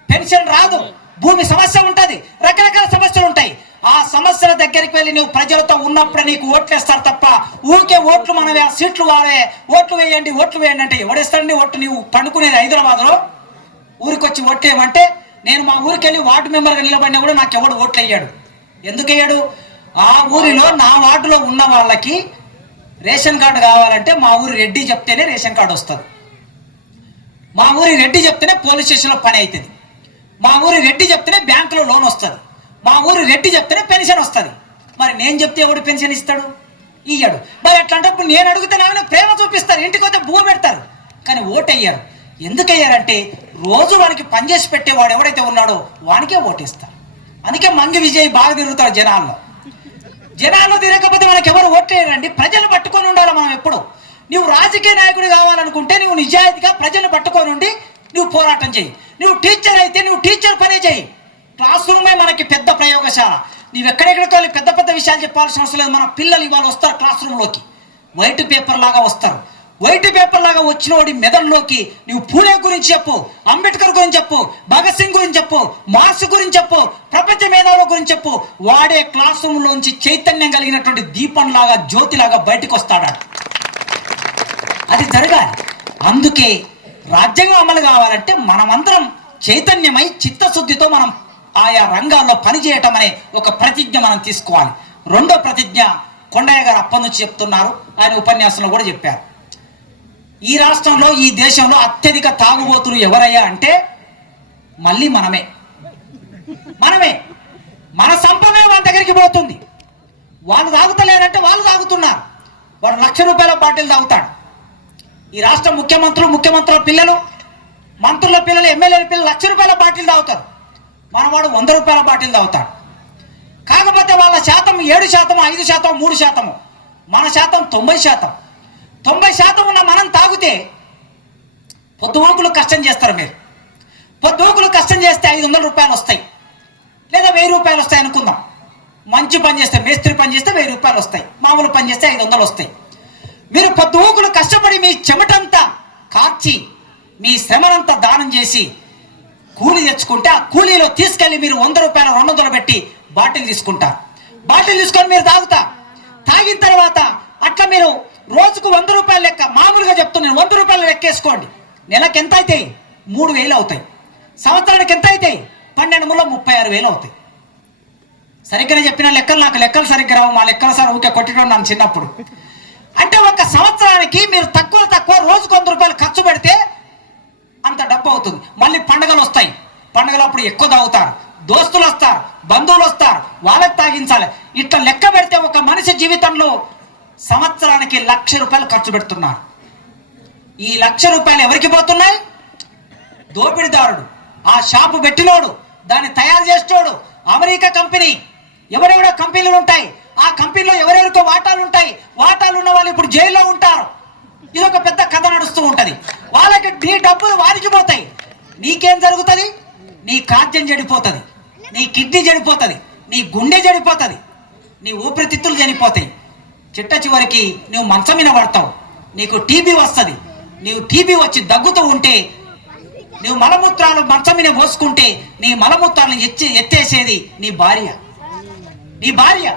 పెన్షన్ రాదు, భూమి సమస్య ఉంటుంది, రకరకాల సమస్యలు ఉంటాయి. ఆ సమస్యల దగ్గరికి వెళ్ళి నువ్వు ప్రజలతో ఉన్నప్పుడే నీకు ఓట్లు వేస్తారు తప్ప ఊరికే ఓట్లు మనవే, సీట్లు వారే, ఓట్లు వేయండి అంటే ఎవడేస్తాడండి ఓట్లు? నీవు పండుకునేది హైదరాబాద్లో, ఊరికి వచ్చి ఓట్లు వేయమంటే, నేను మా ఊరికి వెళ్ళి వార్డు మెంబర్గా నిలబడినా కూడా నాకు ఎవడు ఓట్లు వేయడు. ఎందుకు వేయడు? ఆ ఊరిలో నా వార్డులో ఉన్న వాళ్ళకి రేషన్ కార్డు కావాలంటే మా ఊరి రెడ్డి చెప్తేనే రేషన్ కార్డు వస్తుంది, మా ఊరి రెడ్డి చెప్తేనే పోలీస్ స్టేషన్లో పని అవుతుంది, మా ఊరి రెడ్డి చెప్తేనే బ్యాంకులో లోన్ వస్తుంది, మా ఊరి రెడ్డి చెప్తేనే పెన్షన్ వస్తుంది. మరి నేను చెప్తే ఎవడు పెన్షన్ ఇస్తాడు? ఇయ్యడు. మరి అట్లాంటప్పుడు నేను అడిగితే నాకు ప్రేమ చూపిస్తారు, ఇంటికి వస్తే భూమి పెడతారు, కానీ ఓటు అయ్యారు. ఎందుకు అయ్యారంటే రోజు వానికి పనిచేసి పెట్టేవాడు ఎవడైతే ఉన్నాడో వానికే ఓటేస్తారు. అందుకే మంగి విజయ్ బాగా తిరుగుతాడు జనాల్లో తిరగకపోతే మనకి ఎవరు ఓట్లేరండి. ప్రజలు పట్టుకొని ఉండాలి మనం ఎప్పుడు. నువ్వు రాజకీయ నాయకుడు కావాలనుకుంటే నువ్వు నిజాయితీగా ప్రజలు పట్టుకొని ఉండి నువ్వు పోరాటం చేయి. నువ్వు టీచర్ అయితే నువ్వు టీచర్ పనే చేయి. క్లాస్ రూమే మనకి పెద్ద ప్రయోగశాల. నువ్వు ఎక్కడెక్కడికి వెళ్ళి పెద్ద పెద్ద విషయాలు చెప్పాల్సిన అవసరం లేదు. మన పిల్లలు ఇవాళ వస్తారు క్లాస్ రూమ్లోకి, వైట్ పేపర్ లాగా వస్తారు. వైట్ పేపర్ లాగా వచ్చినోడి మెదడులోకి నువ్వు పూలే గురించి చెప్పు, అంబేద్కర్ గురించి చెప్పు, భగత్ సింగ్ గురించి చెప్పు, మార్క్స్ గురించి చెప్పు, ప్రపంచ మేధావుల గురించి చెప్పు. వాడే క్లాస్ రూమ్లోంచి చైతన్యం కలిగినటువంటి దీపంలాగా, జ్యోతిలాగా బయటకు వస్తాడు. అది జరగాలి. అందుకే రాజ్యాంగం అమలు కావాలంటే మనమందరం చైతన్యమై చిత్తశుద్ధితో మనం ఆయా రంగాల్లో పనిచేయటం అనే ఒక ప్రతిజ్ఞ మనం తీసుకోవాలి. రెండో ప్రతిజ్ఞ కొండయ్య గారు అప్పటి నుంచి చెప్తున్నారు, ఆయన ఉపన్యాసంలో కూడా చెప్పారు. ఈ రాష్ట్రంలో, ఈ దేశంలో అత్యధిక తాగుబోతులు ఎవరయ్యా అంటే మళ్ళీ మనమే. మన సంపద వాళ్ళ దగ్గరికి పోతుంది. వాళ్ళు తాగుతలేరంటే వాళ్ళు తాగుతున్నారు. వాడు ₹1,00,000 బాటిల్ తాగుతాడు. ఈ రాష్ట్ర ముఖ్యమంత్రుల పిల్లలు, మంత్రుల పిల్లలు, ఎమ్మెల్యేల పిల్లలు ₹1,00,000 బాటిల్ తాగుతారు. మనవాడు ₹100 బాటిల్ తాగుతాడు. కాకపోతే వాళ్ళ శాతం 7%, 5%, 3%. మన శాతం 90%. 90% ఉన్న మనం తాగితే పొద్దువోకులు కష్టం చేస్తారు. మీరు పొద్దుకులు కష్టం చేస్తే 500 రూపాయలు వస్తాయి, లేదా 1000 రూపాయలు వస్తాయి అనుకుందాం. మంచి పని చేస్తే, మేస్త్రి పని చేస్తే 1000 రూపాయలు వస్తాయి, మామూలు పని చేస్తే 500 వస్తాయి. మీరు పొద్దుకులు కష్టపడి మీ చెమటంతా కార్చి మీ శ్రమనంతా దానం చేసి కూలి తెచ్చుకుంటే, ఆ కూలీలో తీసుకెళ్లి మీరు 100 రూపాయలు 200 పెట్టి బాటిల్ తీసుకుంటారు. బాటిల్ తీసుకొని మీరు తాగుతారు. తాగిన తర్వాత అట్లా మీరు రోజుకు 100 రూపాయలు లెక్క, మామూలుగా చెప్తున్నాను, 100 రూపాయలు లెక్కేసుకోండి. నెలకు ఎంత అవుతాయి? 3000 అవుతాయి. సంవత్సరానికి ఎంత అవుతాయి? 12 మూల 36,000 అవుతాయి. సరిగ్గానే చెప్పిన లెక్కలు, నాకు లెక్కలు సరిగ్గా రావు, మా లెక్కల సార్ ఊకే కొట్టడం నన్ను చిన్నప్పుడు. అంటే ఒక సంవత్సరానికి మీరు తక్కువ రోజుకు 100 రూపాయలు ఖర్చు పెడితే అంత డబ్బు అవుతుంది. మళ్ళీ పండుగలు వస్తాయి, పండుగలు అప్పుడు ఎక్కువ తాగుతారు, దోస్తులు వస్తారు, బంధువులు వస్తారు, వాళ్ళకి తాగించాలి. ఇట్లా లెక్క పెడితే ఒక మనిషి జీవితంలో సంవత్సరానికి 1,00,000 రూపాయలు ఖర్చు పెడుతున్నారు. ఈ 1,00,000 రూపాయలు ఎవరికి పోతున్నాయి? దోపిడిదారుడు, ఆ షాపు పెట్టినోడు, దాన్ని తయారు చేసేటోడు, అమెరికా కంపెనీ, ఎవరెవరో కంపెనీలు ఉంటాయి, ఆ కంపెనీలో ఎవరెవరికో వాటాలు ఉంటాయి. వాటాలు ఉన్న వాళ్ళు ఇప్పుడు జైల్లో ఉంటారు. ఇది ఒక పెద్ద కథ నడుస్తూ ఉంటది. వాళ్ళకి నీ డబ్బులు వారికి పోతాయి. నీకేం జరుగుతుంది? నీ కాద్యం చెడిపోతుంది, నీ కిడ్నీ చెడిపోతుంది, నీ గుండె చెడిపోతుంది, నీ ఊపిరితిత్తులు చనిపోతాయి. చిట్ట చివరికి నువ్వు మంచం మీద పడతావు, నీకు టీబీ వస్తుంది. నీవు టీబీ వచ్చి దగ్గుతూ ఉంటే, నువ్వు మలమూత్రాలు మంచం మీద పోసుకుంటే, నీ మలమూత్రాలను ఎత్తేసేది నీ భార్య. నీ భార్య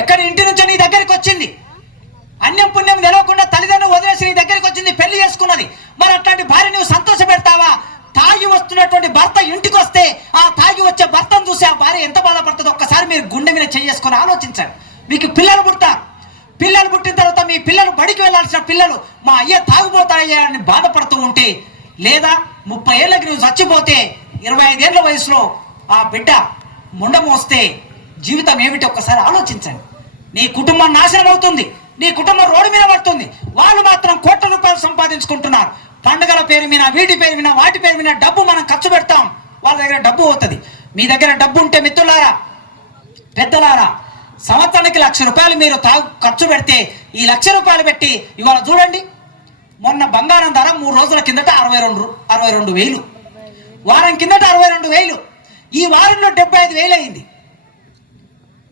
ఎక్కడి ఇంటి నుంచో నీ దగ్గరికి వచ్చింది, అన్యం పుణ్యం తెలవకుండా తల్లిదండ్రులు వదిలేసి నీ దగ్గరికి వచ్చింది, పెళ్లి చేసుకున్నది. మరి అట్లాంటి భార్య నువ్వు సంతోష పెడతావా? తాగి వస్తున్నటువంటి భర్త ఇంటికి వస్తే, ఆ తాగి వచ్చే భర్తను చూసి ఆ భార్య ఎంత బాధపడుతుందో ఒక్కసారి మీరు గుండె మీద చేసుకొని ఆలోచించండి. మీకు పిల్లలు పుడతారు, పిల్లలు పుట్టిన తర్వాత మీ పిల్లలు బడికి వెళ్ళాల్సిన పిల్లలు మా అయ్య తాగుపోతాయ్యా అని బాధపడుతూ ఉంటే, లేదా 30 ఏళ్ళకి నువ్వు చచ్చిపోతే 25 ఏళ్ల వయసులో ఆ బిడ్డ ముండ మోస్తే జీవితం ఏమిటి ఒక్కసారి ఆలోచించండి. నీ కుటుంబం నాశనం అవుతుంది, నీ కుటుంబం రోడ్డు మీద పడుతుంది. వాళ్ళు మాత్రం కోట్ల రూపాయలు సంపాదించుకుంటున్నారు. పండుగల పేరు మీద, వీటి పేరు మీద, వాటి పేరు మీద డబ్బు మనం ఖర్చు పెడతాం, వాళ్ళ దగ్గర డబ్బు అవుతుంది. మీ దగ్గర డబ్బు ఉంటే మిత్రులారా, పెద్దలారా, సంవత్సరానికి 1,00,000 రూపాయలు మీరు ఖర్చు పెడితే, ఈ 1,00,000 రూపాయలు పెట్టి ఇవాళ చూడండి, మొన్న బంగారం ధర 3 రోజుల కిందట 62,000, వారం కిందట 62,000, ఈ వారంలో 75,000 అయింది.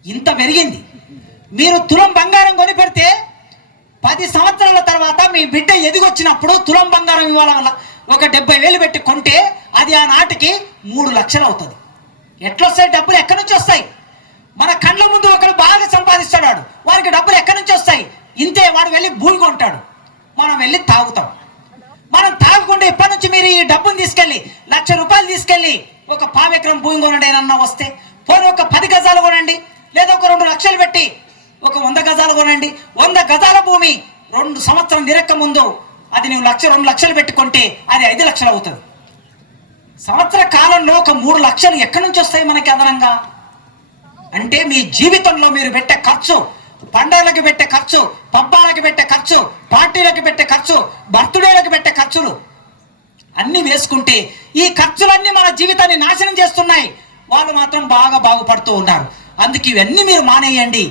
ఇంత పెరిగింది. మీరు తులం బంగారం కొని పెడితే 10 సంవత్సరాల తర్వాత మీ బిడ్డ ఎదిగొచ్చినప్పుడు తులం బంగారం ఇవాళ ఒక 70,000 పెట్టి కొంటే, అది ఆ నాటికి 3 లక్షలు అవుతుంది. ఎట్లొస్తాయి డబ్బులు? ఎక్కడి నుంచి వస్తాయి? మన కళ్ళ ముందు ఒకడు బాగా సంపాదిస్తాడు, వారికి డబ్బులు ఎక్కడి నుంచి వస్తాయి? ఇంతే, వాడు వెళ్ళి భూమి కొంటాడు, మనం వెళ్ళి తాగుతాం. మనం తాగకుండా ఇప్పటి నుంచి మీరు ఈ డబ్బును తీసుకెళ్ళి 1,00,000 రూపాయలు తీసుకెళ్ళి ఒక 1/4 ఎకరం భూమి కొనండి ఏమన్నా వస్తే, పోనీ ఒక 10 గజాలు కొనండి, లేదా ఒక 2 లక్షలు పెట్టి ఒక 100 గజాలు కొనండి. 100 గజాల భూమి 2 సంవత్సరం తిరక్క ముందు అది నువ్వు 2 లక్షలు పెట్టుకుంటే అది 5 లక్షలు అవుతుంది. సంవత్సర కాలంలో ఒక 3 లక్షలు ఎక్కడి నుంచి వస్తాయి మనకి అదనంగా? అంటే మీ జీవితంలో మీరు పెట్టే ఖర్చు, పండుగలకు పెట్టే ఖర్చు, పబ్బాలకు పెట్టే ఖర్చు, పార్టీలకు పెట్టే ఖర్చు, బర్త్డేలకు పెట్టే ఖర్చులు అన్ని వేసుకుంటే ఈ ఖర్చులన్నీ మన జీవితాన్ని నాశనం చేస్తున్నాయి. వాళ్ళు మాత్రం బాగా బాగుపడుతూ ఉన్నారు. అందుకే ఇవన్నీ మీరు మానేయండి,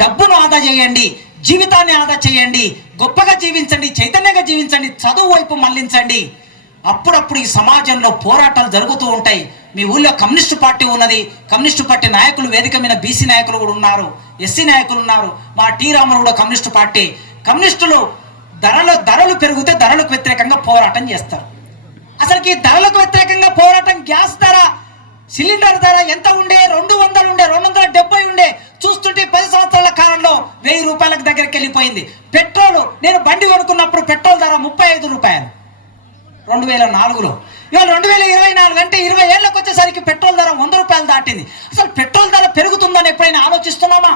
డబ్బును ఆదా చేయండి, జీవితాన్ని ఆదా చేయండి, గొప్పగా జీవించండి, చైతన్యంగా జీవించండి, చదువు వైపు మళ్లించండి. అప్పుడప్పుడు ఈ సమాజంలో పోరాటాలు జరుగుతూ ఉంటాయి. మీ ఊళ్ళో కమ్యూనిస్టు పార్టీ ఉన్నది, కమ్యూనిస్టు పార్టీ నాయకులు వేదిక మీద బీసీ నాయకులు కూడా ఉన్నారు, ఎస్సీ నాయకులు ఉన్నారు. మా టీ రామరావు కూడా కమ్యూనిస్టు పార్టీ. కమ్యూనిస్టులు ధరలు పెరిగితే ధరలకు వ్యతిరేకంగా పోరాటం చేస్తారు. అసలుకి ధరలకు వ్యతిరేకంగా పోరాటం, గ్యాస్ ధర, సిలిండర్ ధర ఎంత ఉండే? 200 ఉండే, 270 ఉండే. చూస్తుంటే 10 సంవత్సరాల కాలంలో 1000 రూపాయలకు దగ్గరికి వెళ్ళిపోయింది. పెట్రోల్, నేను బండి కొనుక్కున్నప్పుడు పెట్రోల్ ధర 35 రూపాయలు 2004లో. ఇవాళ 2024 అంటే 20 ఏళ్ళకి వచ్చేసరికి పెట్రోల్ ధర 100 రూపాయలు దాటింది. అసలు పెట్రోల్ ధర పెరుగుతుందని ఎప్పుడైనా ఆలోచిస్తున్నామా?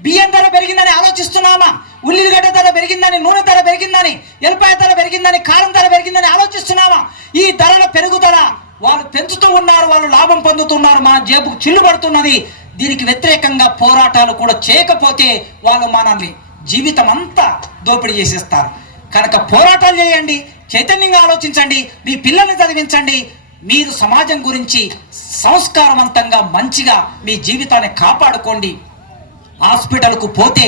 బియ్యం ధర పెరిగిందని ఆలోచిస్తున్నామా? ఉల్లిగడ్డ ధర పెరిగిందని, నూనె ధర పెరిగిందని, ఎల్లిపాయ ధర పెరిగిందని, కారం ధర పెరిగిందని ఆలోచిస్తున్నామా? ఈ ధరల పెరుగుదల వాళ్ళు పెంచుతూ ఉన్నారు, వాళ్ళు లాభం పొందుతున్నారు, మన జేబుకు చిల్లు పడుతున్నది. దీనికి వ్యతిరేకంగా పోరాటాలు కూడా చేయకపోతే వాళ్ళు మనల్ని జీవితం అంతా దోపిడీ చేసేస్తారు. కనుక పోరాటాలు చేయండి, చైతన్యంగా ఆలోచించండి, మీ పిల్లల్ని చదివించండి. మీరు సమాజం గురించి సంస్కారవంతంగా మంచిగా మీ జీవితాన్ని కాపాడుకోండి. హాస్పిటల్కు పోతే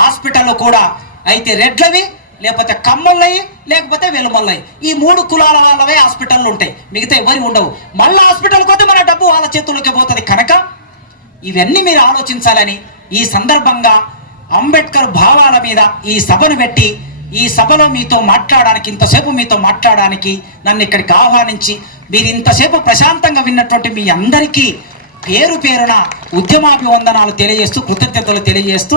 హాస్పిటల్లో కూడా అయితే రెడ్లవి లేకపోతే కమ్మల్లయి, లేకపోతే వెలుమల్లయి. ఈ 3 కులాల వాళ్ళవే హాస్పిటళ్ళు ఉంటాయి, మిగతా ఎవరి ఉండవు. మళ్ళీ హాస్పిటల్ కొద్ది మన డబ్బు వాళ్ళ చేతుల్లోకి పోతుంది. కనుక ఇవన్నీ మీరు ఆలోచించాలని ఈ సందర్భంగా అంబేద్కర్ భావాల మీద ఈ సభను పెట్టి, ఈ సభలో మీతో మాట్లాడడానికి, ఇంతసేపు మీతో మాట్లాడడానికి నన్ను ఇక్కడికి ఆహ్వానించి మీరు ఇంతసేపు ప్రశాంతంగా విన్నటువంటి మీ అందరికీ పేరు పేరున ఉద్యమాభివందనాలు తెలియజేస్తూ, కృతజ్ఞతలు తెలియజేస్తూ,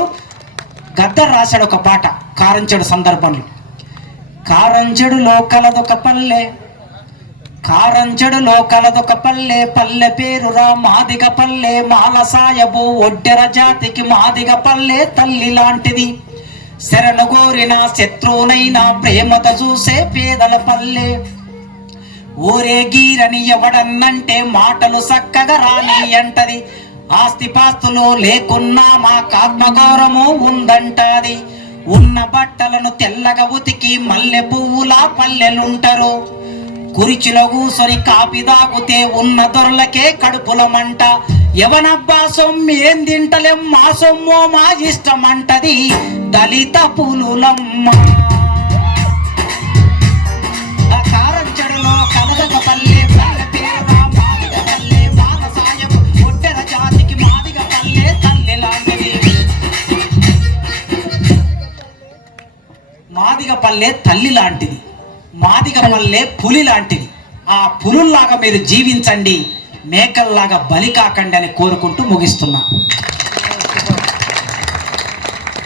గద్దర్ రాశాడు ఒక పాట కారంచెడు సందర్భంలో. కారంచెడులో కలదొక పల్లె, కారంచెడులో కలదొక పల్లె, పల్లె పేరురా మాదిగ పల్లె, మాల సాయబు ఒడ్డెర జాతికి మాదిగ పల్లె తల్లి లాంటిది, శరణు గోరిన శత్రువునైనా ప్రేమతో చూసే పేదల పల్లె, ఊరే గీరని ఎవడన్నంటే మాటలు చక్కగా రాని అంటది, ఆస్తిపాస్తులు లేకున్నా మా ఆత్మగౌరవము ఉందంటది, ఉన్న బట్టలను తెల్లగా ఉతికి మల్లె పువ్వులా పల్లెలుంటారు, కురిచిలో కూసొని కాపి దాగుతే ఉన్న దొరలకే కడుపుల మంట, ఎవనబ్బా సొమ్మేం తింటలేం మా సొమ్మో మా ఇష్టమంటది దళిత పులులమ్మ. కారంచెడులో కలదొక పల్లె, పల్లె పేరురా మాదిగ పల్లె, మాల సాయం ఒడ్డెర జాతికి మాదిగ పల్లె తల్లి లాంటిది. మాదిగ పల్లె తల్లి లాంటిది, మాదిగ పల్లె పులి లాంటిది. ఆ పులుల్లాగా మీరు జీవించండి, మేకల్లాగా బలి కాకండి అని కోరుకుంటూ ముగిస్తున్నా.